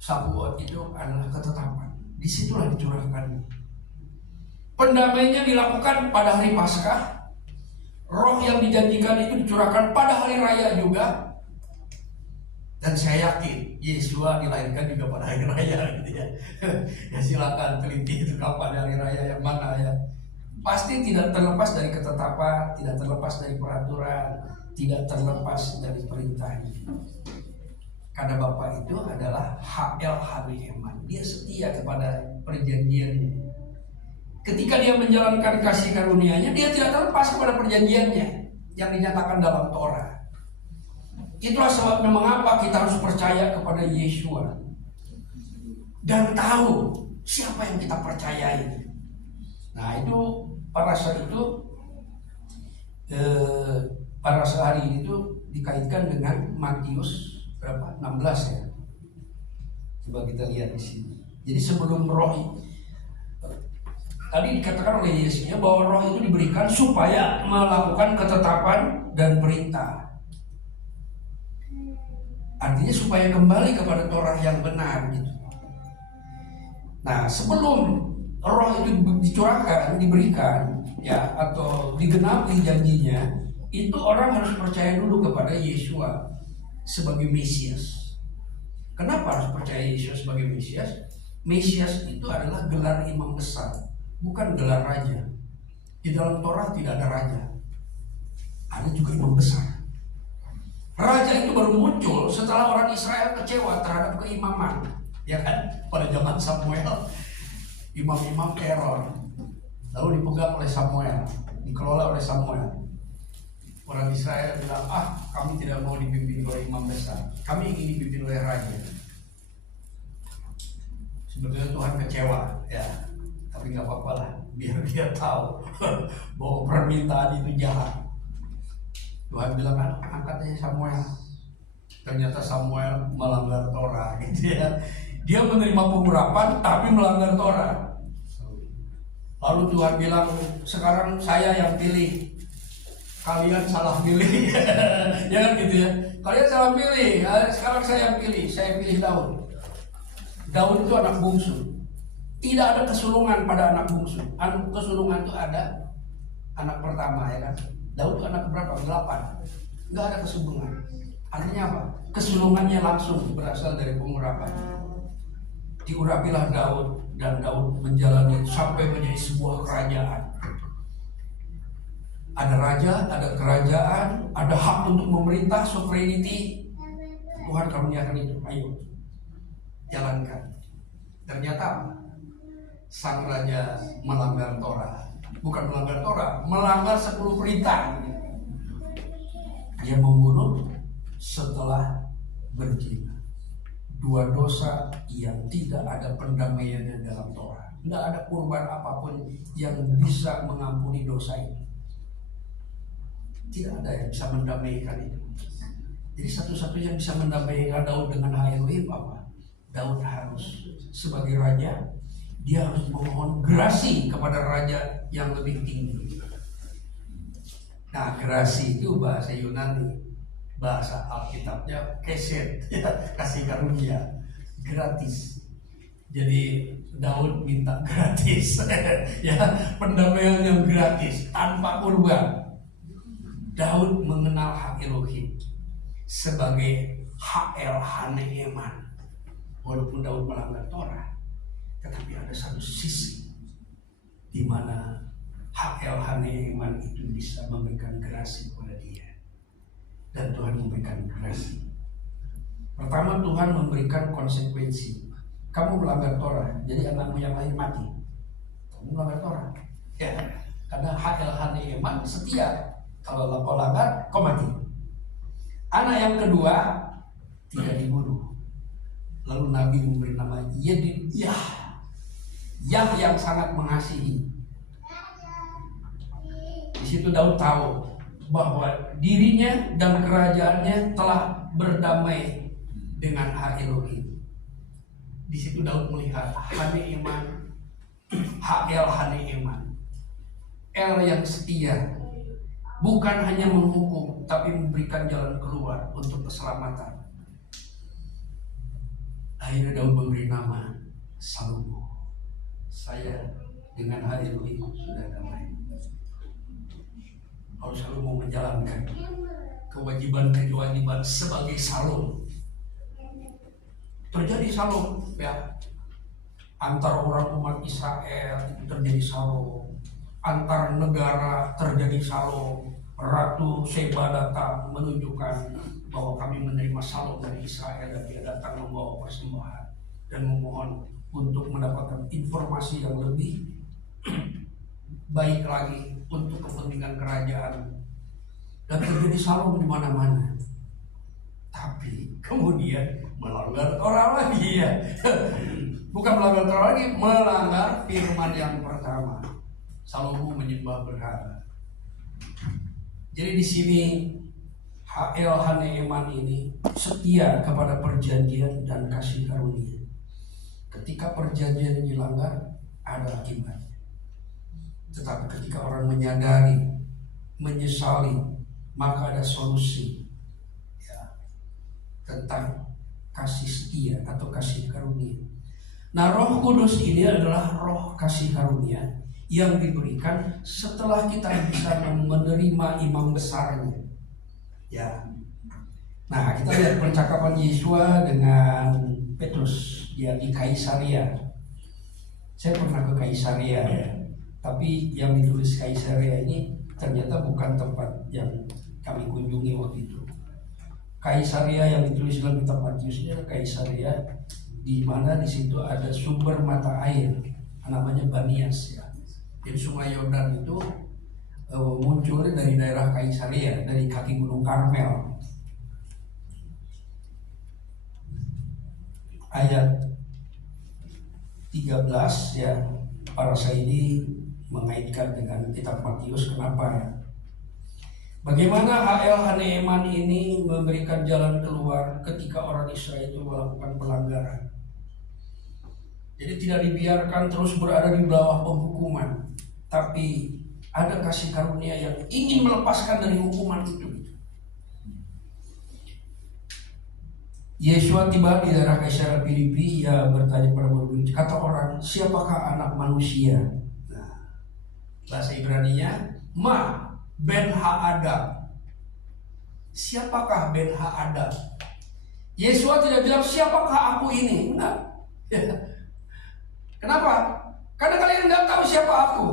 Sabuot itu adalah ketetapan. Disitulah dicurahkan. Pendamainya dilakukan pada hari Paskah. Roh yang dijanjikan itu dicurahkan pada hari raya juga. Dan saya yakin Yesua dilahirkan juga pada hari raya, gitu ya. Ya silakan teliti itu kapan hari raya yang mana, ya. Pasti tidak terlepas dari ketetapan, tidak terlepas dari peraturan, tidak terlepas dari perintahnya. Karena Bapa itu adalah HL Eman. Dia setia kepada perjanjiannya. Ketika dia menjalankan kasih karunia-Nya, dia tidak terlepas kepada perjanjiannya yang dinyatakan dalam Torah. Itulah sebabnya mengapa kita harus percaya kepada Yeshua dan tahu siapa yang kita percayai. Nah itu pada saat itu pada sehari itu dikaitkan dengan Matius berapa? 16 ya. Coba kita lihat di sini. Jadi sebelum roh tadi dikatakan oleh Yesus bahwa roh itu diberikan supaya melakukan ketetapan dan perintah. Artinya supaya kembali kepada Torah yang benar gitu. Nah, sebelum roh itu dicurahkan, diberikan ya atau digenapi janjinya, itu orang harus percaya dulu kepada Yeshua sebagai Mesias. Kenapa harus percaya Yesus sebagai Mesias? Mesias itu adalah gelar imam besar, bukan gelar raja. Di dalam Torah tidak ada raja, ada juga imam besar. Raja itu baru muncul setelah orang Israel kecewa terhadap keimaman, ya kan? Pada zaman Samuel, imam-imam teror, lalu dipegang oleh Samuel, dikelola oleh Samuel. Orang Israel bilang, kami tidak mau dipimpin oleh imam besar, kami ingin dipimpin oleh raja. Sebetulnya Tuhan kecewa, ya, tapi nggak apa-apa lah, biar dia tahu bahwa permintaan itu jahat. Tuhan bilang, angkat aja Samuel. Ternyata Samuel melanggar Torah, gitu ya. Dia menerima pengurapan tapi melanggar Torah. Lalu Tuhan bilang, sekarang saya yang pilih, kalian salah pilih. Ya kan gitu ya. Kalian salah pilih, sekarang saya yang pilih. Saya pilih Daud. Daud itu anak bungsu. Tidak ada kesulungan pada anak bungsu. Kesulungan itu ada anak pertama, ya kan. Daud itu anak berapa? 8. Nggak ada kesulungan. Artinya apa? Kesulungannya langsung berasal dari pengurapan. Diurapilah Daud, dan Daud menjalani sampai menjadi sebuah kerajaan. Ada raja, ada kerajaan, ada hak untuk memerintah, sovereignty. Tuhan karuniakan itu, ayo jalankan. Ternyata sang raja melanggar Torah. Bukan melanggar Torah, melanggar 10 perintah. Dia membunuh setelah berzina. 2 dosa yang tidak ada pendamaiannya dalam Torah. Tidak ada kurban apapun yang bisa mengampuni dosa itu. Tidak ada yang bisa mendamaikan itu. Jadi satu-satunya yang bisa mendamaikan Daud dengan Elohim apa? Daud harus sebagai raja, dia harus memohon gerasi kepada raja yang lebih tinggi. Nah, gerasi itu bahasa Yunani, bahasa Alkitabnya keset, ya, kasih karunia, gratis. Jadi Daud minta gratis, ya, pendamaian yang gratis tanpa kurban. Daud mengenal hak Elohim sebagai Ha'el Haneeman. Walaupun Daud melanggar Torah, tetapi ada satu sisi di mana Ha'el Haneeman itu bisa memberikan gerasi kepada dia. Dan Tuhan memberikan gerasi. Pertama, Tuhan memberikan konsekuensi. Kamu melanggar Torah, jadi anakmu yang lain mati. Kamu melanggar Torah, ya. Karena Ha'el Haneeman setia. Kalau kau langgar, kau mati. Anak yang kedua tidak dibunuh. Lalu Nabi memberi nama Yedidyah, Yah yang sangat mengasihi. Di situ Daud tahu bahwa dirinya dan kerajaannya telah berdamai dengan hak Elohim. Di situ Daud melihat Haneeman, Ha'el Haneeman, El yang setia, bukan hanya menghukum, tapi memberikan jalan keluar untuk keselamatan. Akhirnya Daud memberi nama Salomo. Saya dengan hak Elohim sudah damai. Kalau Salomo menjalankan kewajiban-kewajiban sebagai Salom, terjadi Salom, ya. Antar orang umat Israel itu terjadi Salom. Antar negara terjadi Salom. Ratu Sheba datang menunjukkan bahwa kami menerima Salom dari Israel, dan dia datang membawa persembahan dan memohon untuk mendapatkan informasi yang lebih baik lagi untuk kepentingan kerajaan. Dan terjadi Salom di mana-mana. Tapi kemudian melanggar Torah lagi ya. Bukan melanggar Torah lagi, melanggar firman yang pertama. Salomo menyembah berhala. Jadi di sini H.L. Haneeman ini setia kepada perjanjian dan kasih karunia. Ketika perjanjian dilanggar, ada akibatnya. Tetapi ketika orang menyadari, menyesali, maka ada solusi ya, tentang kasih setia atau kasih karunia. Nah, Roh Kudus ini adalah roh kasih karunia yang diberikan setelah kita bisa menerima imam besarnya. Ya. Nah, kita lihat percakapan Yesua dengan Petrus ya di Kaisaria. Saya pernah ke Kaisaria ya. Tapi yang ditulis Kaisaria ini ternyata bukan tempat yang kami kunjungi waktu itu. Kaisaria yang ditulis dalam kitab Matius ini adalah Kaisaria di mana di situ ada sumber mata air namanya Banias ya. Jadi Sungai Yordan itu muncul dari daerah Kaisaria, dari kaki Gunung Karmel. Ayat 13 ya, para sayyidi mengaitkan dengan kitab Matius. Kenapa ya? Bagaimana H.L. Haneeman ini memberikan jalan keluar ketika orang Israel itu melakukan pelanggaran. Jadi tidak dibiarkan terus berada di bawah penghukuman, tapi ada kasih karunia yang ingin melepaskan dari hukuman itu. Yesua tiba di daerah Kaisarea Filipi, ia bertanya kepada murid-murid, kata orang, siapakah anak manusia? Nah, bahasa Ibraninya, Ma ben ha-Adam. Siapakah ben ha-Adam? Yesua tidak bilang siapakah aku ini. Enggak. Kenapa? Karena kalian tidak tahu siapa aku.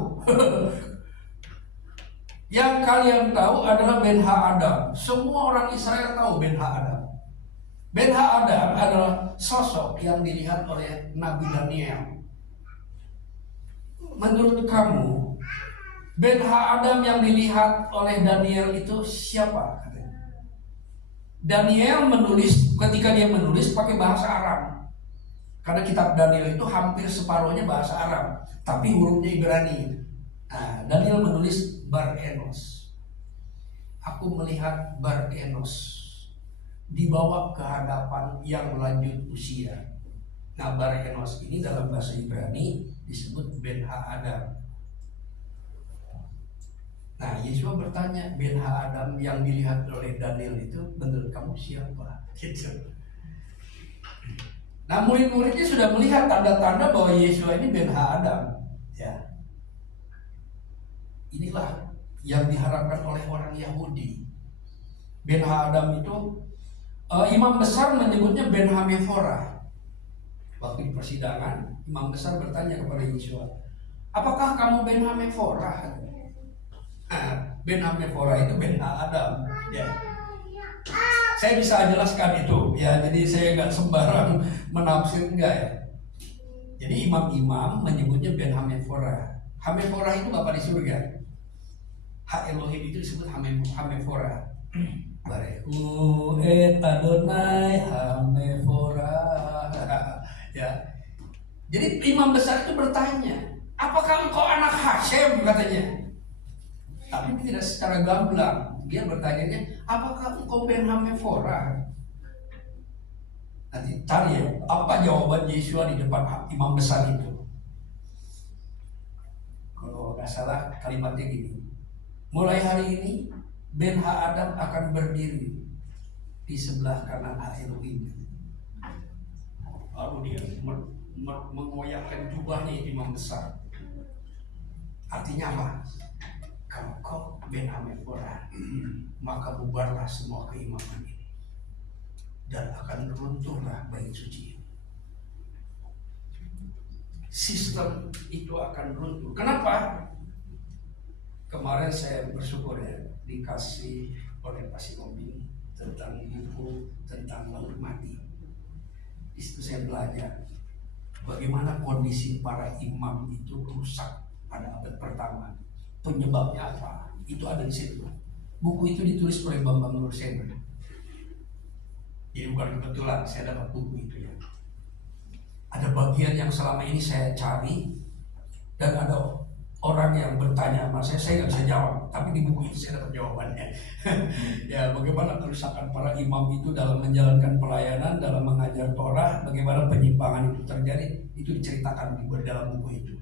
Yang kalian tahu adalah ben ha-Adam. Semua orang Israel tahu ben ha-Adam. Ben ha-Adam adalah sosok yang dilihat oleh Nabi Daniel. Menurut kamu, Ben ha-Adam yang dilihat oleh Daniel itu siapa? Daniel menulis, ketika dia menulis pakai bahasa Arab. Karena kitab Daniel itu hampir separuhnya bahasa Arab, tapi hurufnya Ibrani. Nah, Daniel menulis Bar Enos. Aku melihat Bar Enos dibawa ke hadapan yang lanjut usia. Nah, Bar Enos ini dalam bahasa Ibrani disebut Ben ha-Adam. Nah, Yesua bertanya, Ben ha-Adam yang dilihat oleh Daniel itu menurut kamu siapa? Gitu. Nah, murid-muridnya sudah melihat tanda-tanda bahwa Yesua ini Ben ha-Adam. Ya. Inilah yang diharapkan oleh orang Yahudi. Ben ha-Adam itu imam besar menyebutnya Ben ha-Mephora. Waktu di persidangan, imam besar bertanya kepada Yesua, apakah kamu Ben ha-Mephora? Ben ha-Mephora itu Ben ha-Adam. Ya. Saya bisa jelaskan itu, ya. Jadi saya nggak sembarang menafsir, enggak ya. Jadi imam-imam menyebutnya Ben ha-Mephora. Ha-Mephora itu Bapa di surga. Ha-Elohim itu disebut ha-Mephora. Barehu et Adonai ha-Mephora. Ya. Jadi imam besar itu bertanya, apakah engkau anak Hashem, katanya. Tapi tidak secara gamblang. Dia bertanya, apakah engkau Ben ha-Mephora? Nanti cari ya, apa jawaban Yesua di depan imam besar itu. Kalau nggak salah kalimatnya gini, mulai hari ini Ben ha-Adam akan berdiri di sebelah kanan Ha-Elohim. Lalu dia mengoyakkan jubahnya imam besar. Artinya apa? Kalau kau Ben ha-Mephora, maka bubarlah semua keimaman ini dan akan runtuhlah bait suci. Sistem itu akan runtuh. Kenapa? Kemarin saya bersyukur ya, dikasih oleh Pak Sinobi tentang buku tentang laut mati. Di situ saya belajar bagaimana kondisi para imam itu rusak pada abad pertama. Penyebabnya apa? Itu ada di situ. Buku itu ditulis oleh Bambang Nursena. Jadi bukan kebetulan, saya dapat buku itu ya. Ada bagian yang selama ini saya cari dan ada orang yang bertanya sama saya nggak bisa jawab, tapi di buku itu saya dapat jawabannya. Ya, bagaimana kerusakan para imam itu dalam menjalankan pelayanan, dalam mengajar Torah, bagaimana penyimpangan itu terjadi, itu diceritakan di dalam buku itu.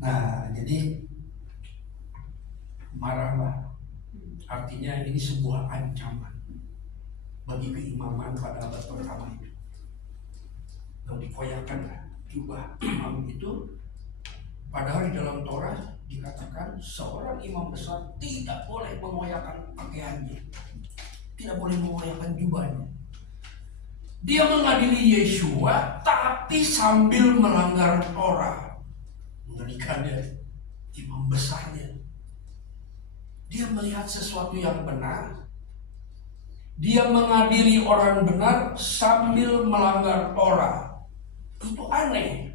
Nah, jadi marahlah, artinya ini sebuah ancaman bagi keimaman pada abad pertama itu. Lalu dikoyakkan jubah imam itu. Padahal di dalam Torah dikatakan seorang imam besar tidak boleh mengoyakkan pakaiannya, tidak boleh mengoyakkan jubahnya. Dia mengadili Yeshua tapi sambil melanggar Torah. Mengerikannya, imam besarnya. Dia melihat sesuatu yang benar, dia mengadili orang benar sambil melanggar Torah. Itu aneh.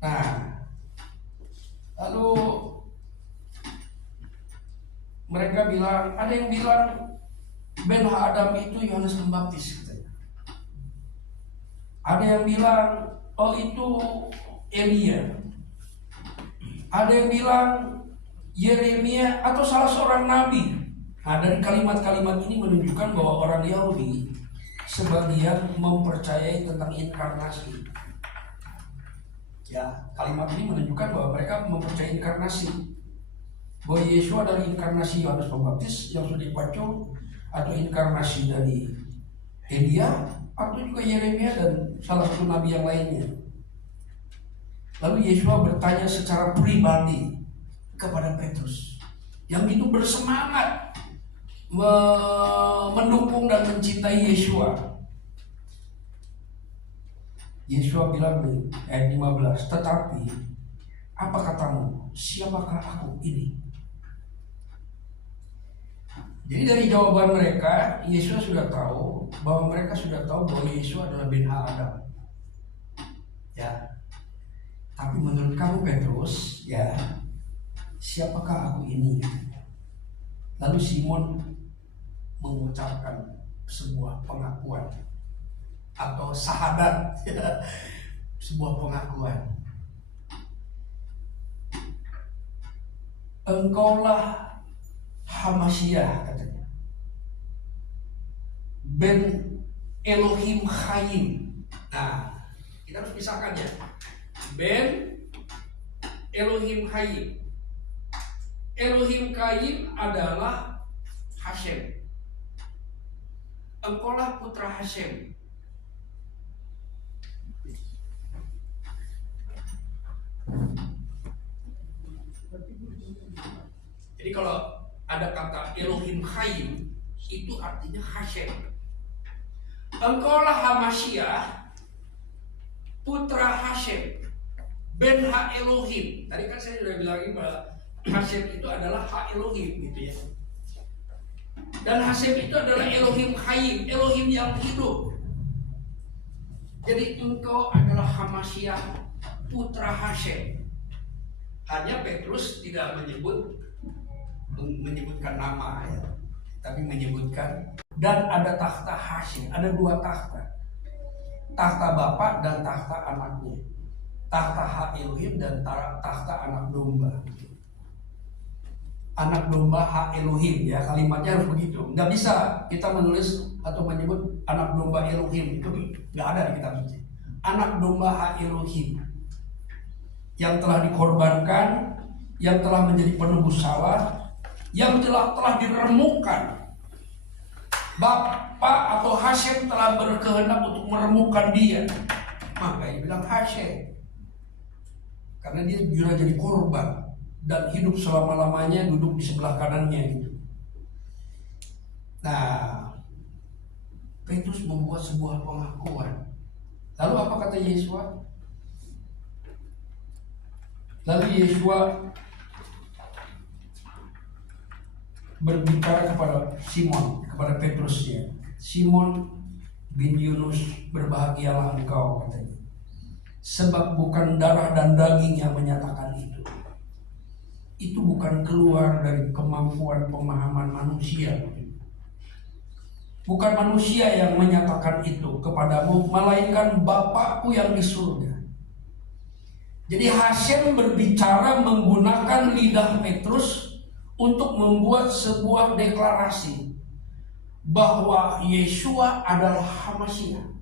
Nah, lalu mereka bilang, ada yang bilang Ben Adam itu Yohanes Pembaptis katanya. Ada yang bilang, oh itu Elia. Ada yang bilang Yeremia atau salah seorang nabi. Nah, dari kalimat-kalimat ini menunjukkan bahwa orang Yahudi sebagian mempercayai tentang inkarnasi. Ya, kalimat ini menunjukkan bahwa mereka mempercayai inkarnasi, bahwa Yesus adalah inkarnasi Yohanes Pembaptis yang sudah dipacung, atau inkarnasi dari Elia, atau juga Yeremia dan salah satu nabi yang lainnya. Lalu Yesus bertanya secara pribadi kepada Petrus, yang itu bersemangat mendukung dan mencintai Yeshua. Yeshua bilang di ayat 15, tetapi apa katamu? Siapakah aku ini? Jadi dari jawaban mereka, Yesus sudah tahu bahwa mereka sudah tahu bahwa Yesus adalah bin Adam. Ya. Tapi menurut kamu Petrus, ya, siapakah aku ini? Lalu Simon mengucapkan sebuah pengakuan atau syahadat, sebuah pengakuan. Engkaulah Hamashiah, katanya, Ben Elohim Chaim. Nah, kita harus pisahkan ya. Ben Elohim Chaim. Elohim Chaim adalah Hashem. Engkaulah putra Hashem. Jadi kalau ada kata Elohim Chaim, itu artinya Hashem. Engkaulah Hamashiach, putra Hashem, Ben Ha Elohim. Tadi kan saya sudah bilangin bahwa Hashem itu adalah Ha Elohim, gitu ya. Dan Hashem itu adalah Elohim Chaim, Elohim yang hidup. Jadi engkau adalah Hamashiach, putra Hashem. Hanya Petrus tidak menyebutkan nama ya, tapi menyebutkan, dan ada takhta Hashem, ada dua takhta, takhta Bapa dan takhta anaknya, takhta Ha Elohim dan takhta anak domba. Anak domba Ha Elohim, ya, kalimatnya harus begitu. Nggak bisa kita menulis atau menyebut anak domba Elohim, itu nggak ada di kitab suci. Anak domba Ha Elohim yang telah dikorbankan, yang telah menjadi penebus salah, yang telah diremukkan. Bapa atau Hashem telah berkehendak untuk meremukkan dia, maka dia bilang Hashem, karena dia sudah jadi korban dan hidup selama-lamanya duduk di sebelah kanannya gitu. Nah, Petrus membuat sebuah pengakuan. Lalu apa kata Yesus? Lalu Yesus berbicara kepada Simon, kepada Petrusnya. Simon bin Yunus, berbahagialah engkau, katanya, sebab bukan darah dan daging yang menyatakan itu. Itu bukan keluar dari kemampuan pemahaman manusia, bukan manusia yang menyatakan itu kepadamu, melainkan Bapakku yang di surga. Jadi Hasyem berbicara menggunakan lidah Petrus untuk membuat sebuah deklarasi bahwa Yeshua adalah Hamasyah.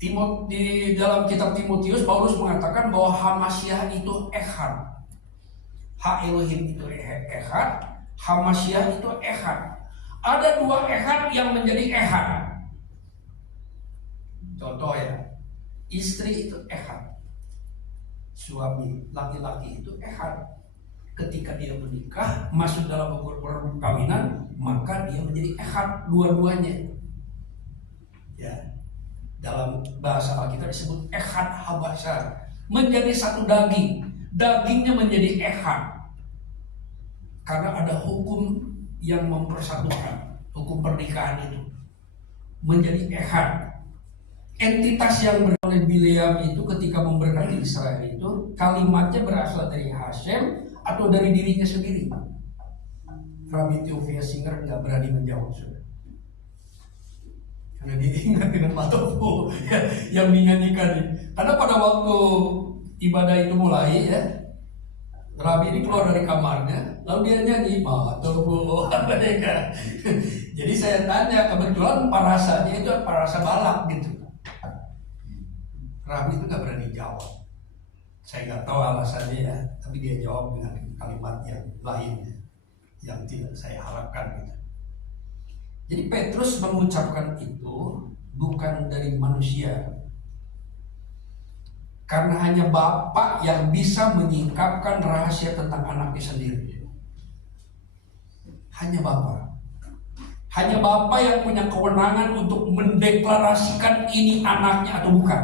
Di dalam kitab Timotius, Paulus mengatakan bahwa Hamasyah itu Echad. Ha Elohim itu Echad, Hamasyah itu Echad. Ada dua Echad yang menjadi Echad. Contoh ya, istri itu Echad, suami laki-laki itu Echad. Ketika dia menikah, masuk dalam perkawinan, maka dia menjadi Echad, dua-duanya. Ya, dalam bahasa Alkitab disebut Echad Habashar, menjadi satu daging. Dagingnya menjadi Echad karena ada hukum yang mempersatukan, hukum pernikahan itu menjadi Echad. Entitas yang oleh Bileam itu ketika memberkati Israel itu kalimatnya berasal dari Hasyem atau dari dirinya sendiri. Rabbi Theophilus Singer nggak berani menjawab, sudah. Karena dia ingat dengan Matopo yang dinyanyikan. Karena pada waktu ibadah itu mulai ya, Rabi ini keluar dari kamarnya, lalu dia nyanyi Matopo. Jadi saya tanya, kebetulan parasanya itu parasa balak gitu. Rabi itu nggak berani jawab. Saya nggak tahu alasannya ya, tapi dia jawab dengan kalimat yang lain yang tidak saya harapkan gitu. Jadi Petrus mengucapkan itu bukan dari manusia, karena hanya Bapa yang bisa menyingkapkan rahasia tentang anaknya sendiri. Hanya Bapa. Hanya Bapa yang punya kewenangan untuk mendeklarasikan ini anaknya atau bukan.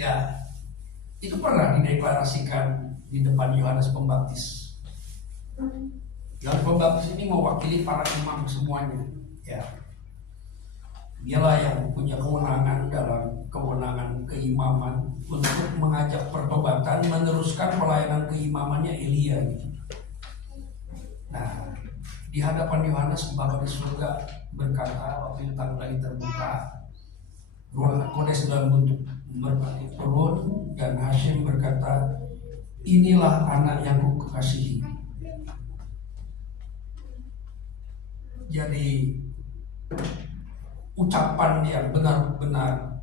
Ya, itu pernah dideklarasikan di depan Yohanes Pembaptis. Yohanes Pembaptis ini mewakili para imam semuanya. Ya, dialah yang punya kewenangan dalam kewenangan keimaman untuk mengajak pertobatan, meneruskan pelayanan keimamannya Elia. Nah, di hadapan Yohanes, Bapa di surga berkata waktu itu tangan lagi terbuka, Ruang Kodes dalam bentuk merpati turun, dan Hasyem berkata, inilah anak yang kukasihi. Jadi ucapan yang benar-benar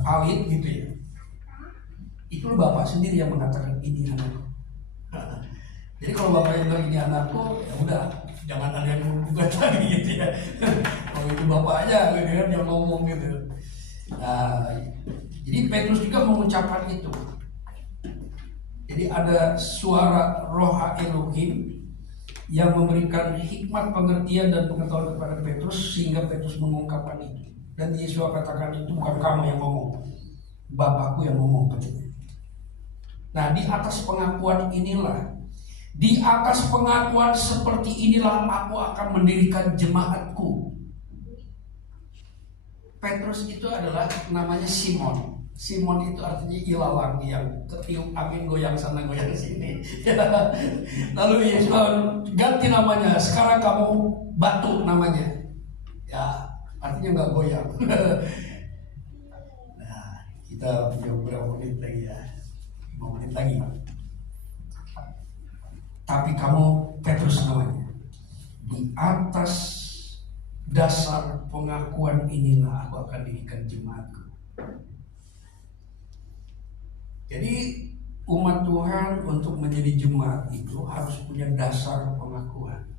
valid gitu ya. Itu Bapak sendiri yang mengatakan ini anakku. Jadi kalau Bapak yang bilang ini anakku, ya udah, jangan ada yang menggugat lagi gitu ya. Kalau itu Bapak aja gitu kan yang ngomong gitu. Nah, jadi Petrus juga mengucapkan itu. Jadi ada suara Roh Elohim yang memberikan hikmat, pengertian dan pengetahuan kepada Petrus sehingga Petrus mengungkapkan itu. Dan Yesus katakan itu bukan kamu yang ngomong, Bapakku yang ngomong katanya. Nah, di atas pengakuan inilah, di atas pengakuan seperti inilah aku akan mendirikan jemaatku. Petrus itu adalah namanya Simon. Simon itu artinya ilalang yang tertiup angin goyang sana goyang sini. Lalu Yesus ganti namanya, sekarang kamu Batu namanya. Ya, artinya nggak goyang. Nah, kita punya beberapa menit lagi ya, 5 menit lagi. Tapi kamu Petrus namanya. Di atas dasar pengakuan inilah aku akan dirikan jemaatku. Jadi umat Tuhan untuk menjadi jemaat itu harus punya dasar pengakuan.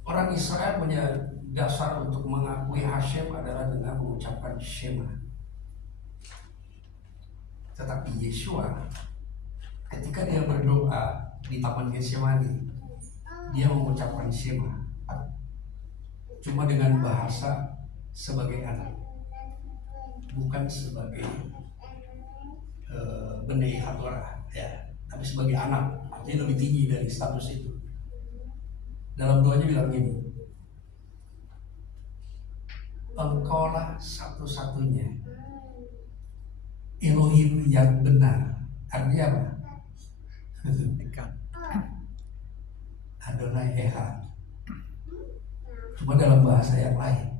Orang Israel punya dasar untuk mengakui Hasyem adalah dengan mengucapkan Shema. Tetapi Yeshua ketika dia berdoa di Taman Getsemani, dia mengucapkan Shema cuma dengan bahasa sebagai anak, bukan sebagai Bnei Hatorah ya, tapi sebagai anak. Artinya lebih tinggi dari status itu. Dalam doanya bilang gini, Engkaulah satu-satunya Elohim yang benar. Artinya apa? Dekat. Adonai Echad. Cuma dalam bahasa yang lain,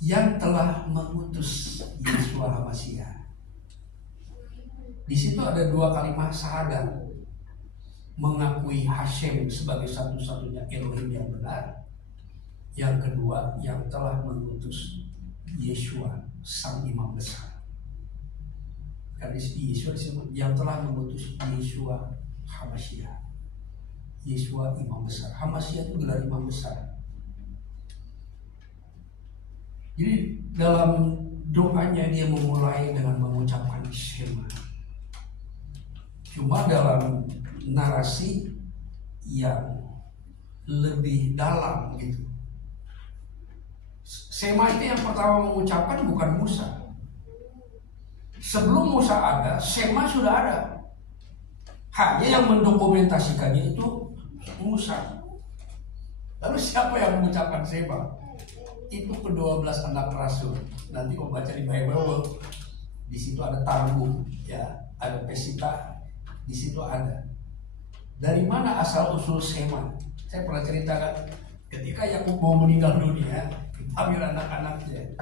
yang telah mengutus Yeshua HaMashiach. Di situ ada dua kalimat syahadat, mengakui Hashem sebagai satu-satunya Elohim yang benar. Yang kedua, yang telah mengutus Yeshua sang imam besar. Karena Yeshua disebut yang telah mengutus Yeshua HaMashiach. Yeshua imam besar. HaMashiach itu gelar imam besar. Jadi dalam doanya dia memulai dengan mengucapkan Shema. Cuma dalam narasi yang lebih dalam gitu. Shema itu yang pertama mengucapkan bukan Musa. Sebelum Musa ada, Shema sudah ada. Hanya yang mendokumentasikannya itu Musa. Lalu siapa yang mengucapkan Shema? Itu ke-12 anak rasul. Nanti kalau baca di Bible, di situ ada Targum, ya, ada Pesita, di situ ada. Dari mana asal usul Shema? Saya pernah ceritakan ketika Yakub mau meninggal dunia, ambil anak-anaknya,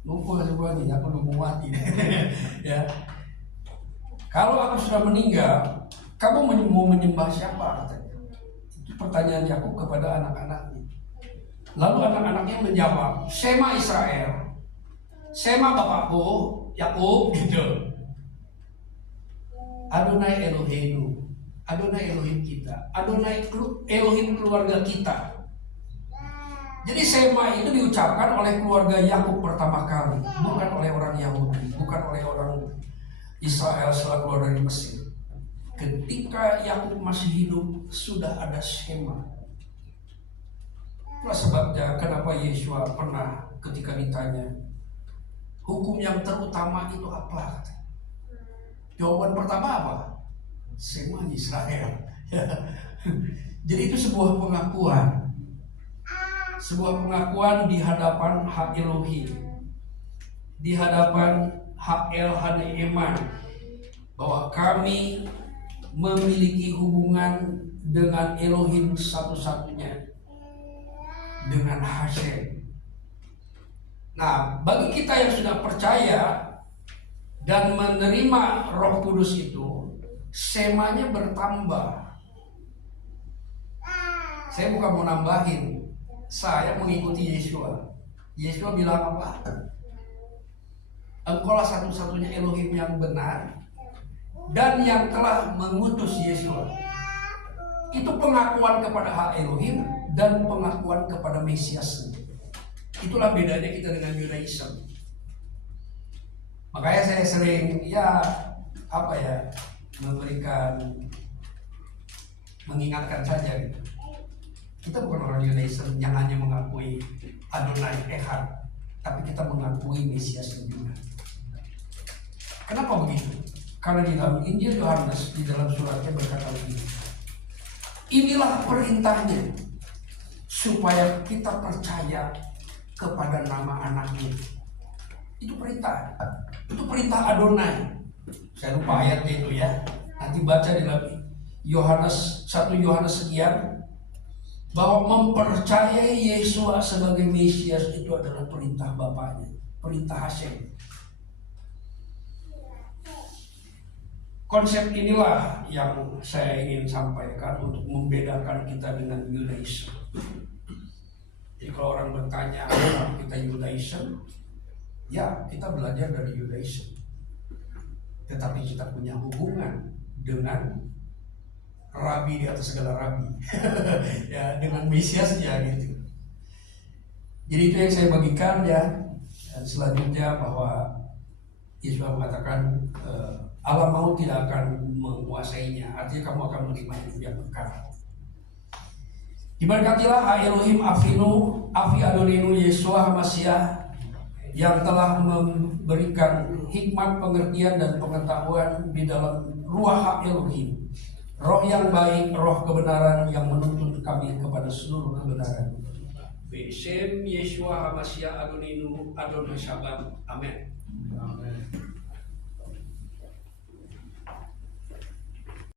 lupa semuanya, aku udah mau mati. Ya, kalau aku sudah meninggal, kamu mau menyembah siapa? Katanya. Itu pertanyaan Yakub kepada anak-anaknya. Lalu anak-anaknya menjawab, Shema Israel, Shema bapakku, Yakub, gitu. Adonai Eloheinu, Adonai Elohim kita, Adonai Elohim keluarga kita. Jadi Shema itu diucapkan oleh keluarga Yakub pertama kali, bukan oleh orang Yahudi, bukan oleh orang Israel setelah keluar dari Mesir. Ketika Yakub masih hidup, sudah ada Shema. Itulah sebabnya kenapa Yeshua pernah ketika ditanya, hukum yang terutama itu apa? Jawaban pertama apa? Shema Israel. Jadi itu sebuah pengakuan. Sebuah pengakuan di hadapan hak Elohim, di hadapan hak El Haneeman, bahwa kami memiliki hubungan dengan Elohim satu-satunya, dengan Hashem. Nah, bagi kita yang sudah percaya dan menerima Roh Kudus itu, semanya bertambah. Saya bukan mau nambahin, saya mengikuti Yeshua. Yeshua bilang apa? Engkaulah satu-satunya Elohim yang benar dan yang telah mengutus Yeshua. Itu pengakuan kepada hak Elohim dan pengakuan kepada Mesias. Itulah bedanya kita dengan Yudaism. Makanya saya sering mengingatkan saja gitu. Kita bukan orang Yudaism yang hanya mengakui Adonai Echad, tapi kita mengakui Mesias juga. Kenapa begitu? Karena di dalam Injil Yohanes, di dalam suratnya berkata begini, inilah perintahnya, supaya kita percaya kepada nama anaknya. Itu perintah. Itu perintah Adonai. Saya lupa ayatnya itu ya. Nanti baca di dalam Yohanes 1 Yohanes sekian, bahwa mempercayai Yeshua sebagai Mesias itu adalah perintah Bapaknya, perintah Hashem. Konsep inilah yang saya ingin sampaikan untuk membedakan kita dengan Yudaism. Jadi kalau orang bertanya apakah kita Yudaism, ya kita belajar dari Yudaism. Tetapi kita punya hubungan dengan Rabi di atas segala Rabi. Ya, dengan Mesiasnya gitu. Jadi itu yang saya bagikan ya. Dan selanjutnya bahwa Yesus mengatakan Allah mau tidak akan menguasainya. Artinya kamu akan menerima hidup yang kekal. Diberkatilah Ha Elohim Avinu, Avi Adonenu Yeshua HaMashiach, yang telah memberikan hikmat, pengertian dan pengetahuan di dalam ruah Ha Elohim, roh yang baik, roh kebenaran yang menuntun kami kepada seluruh kebenaran. Besem Yeshua HaMashiach Adonenu Adonai Shabbat. Amin.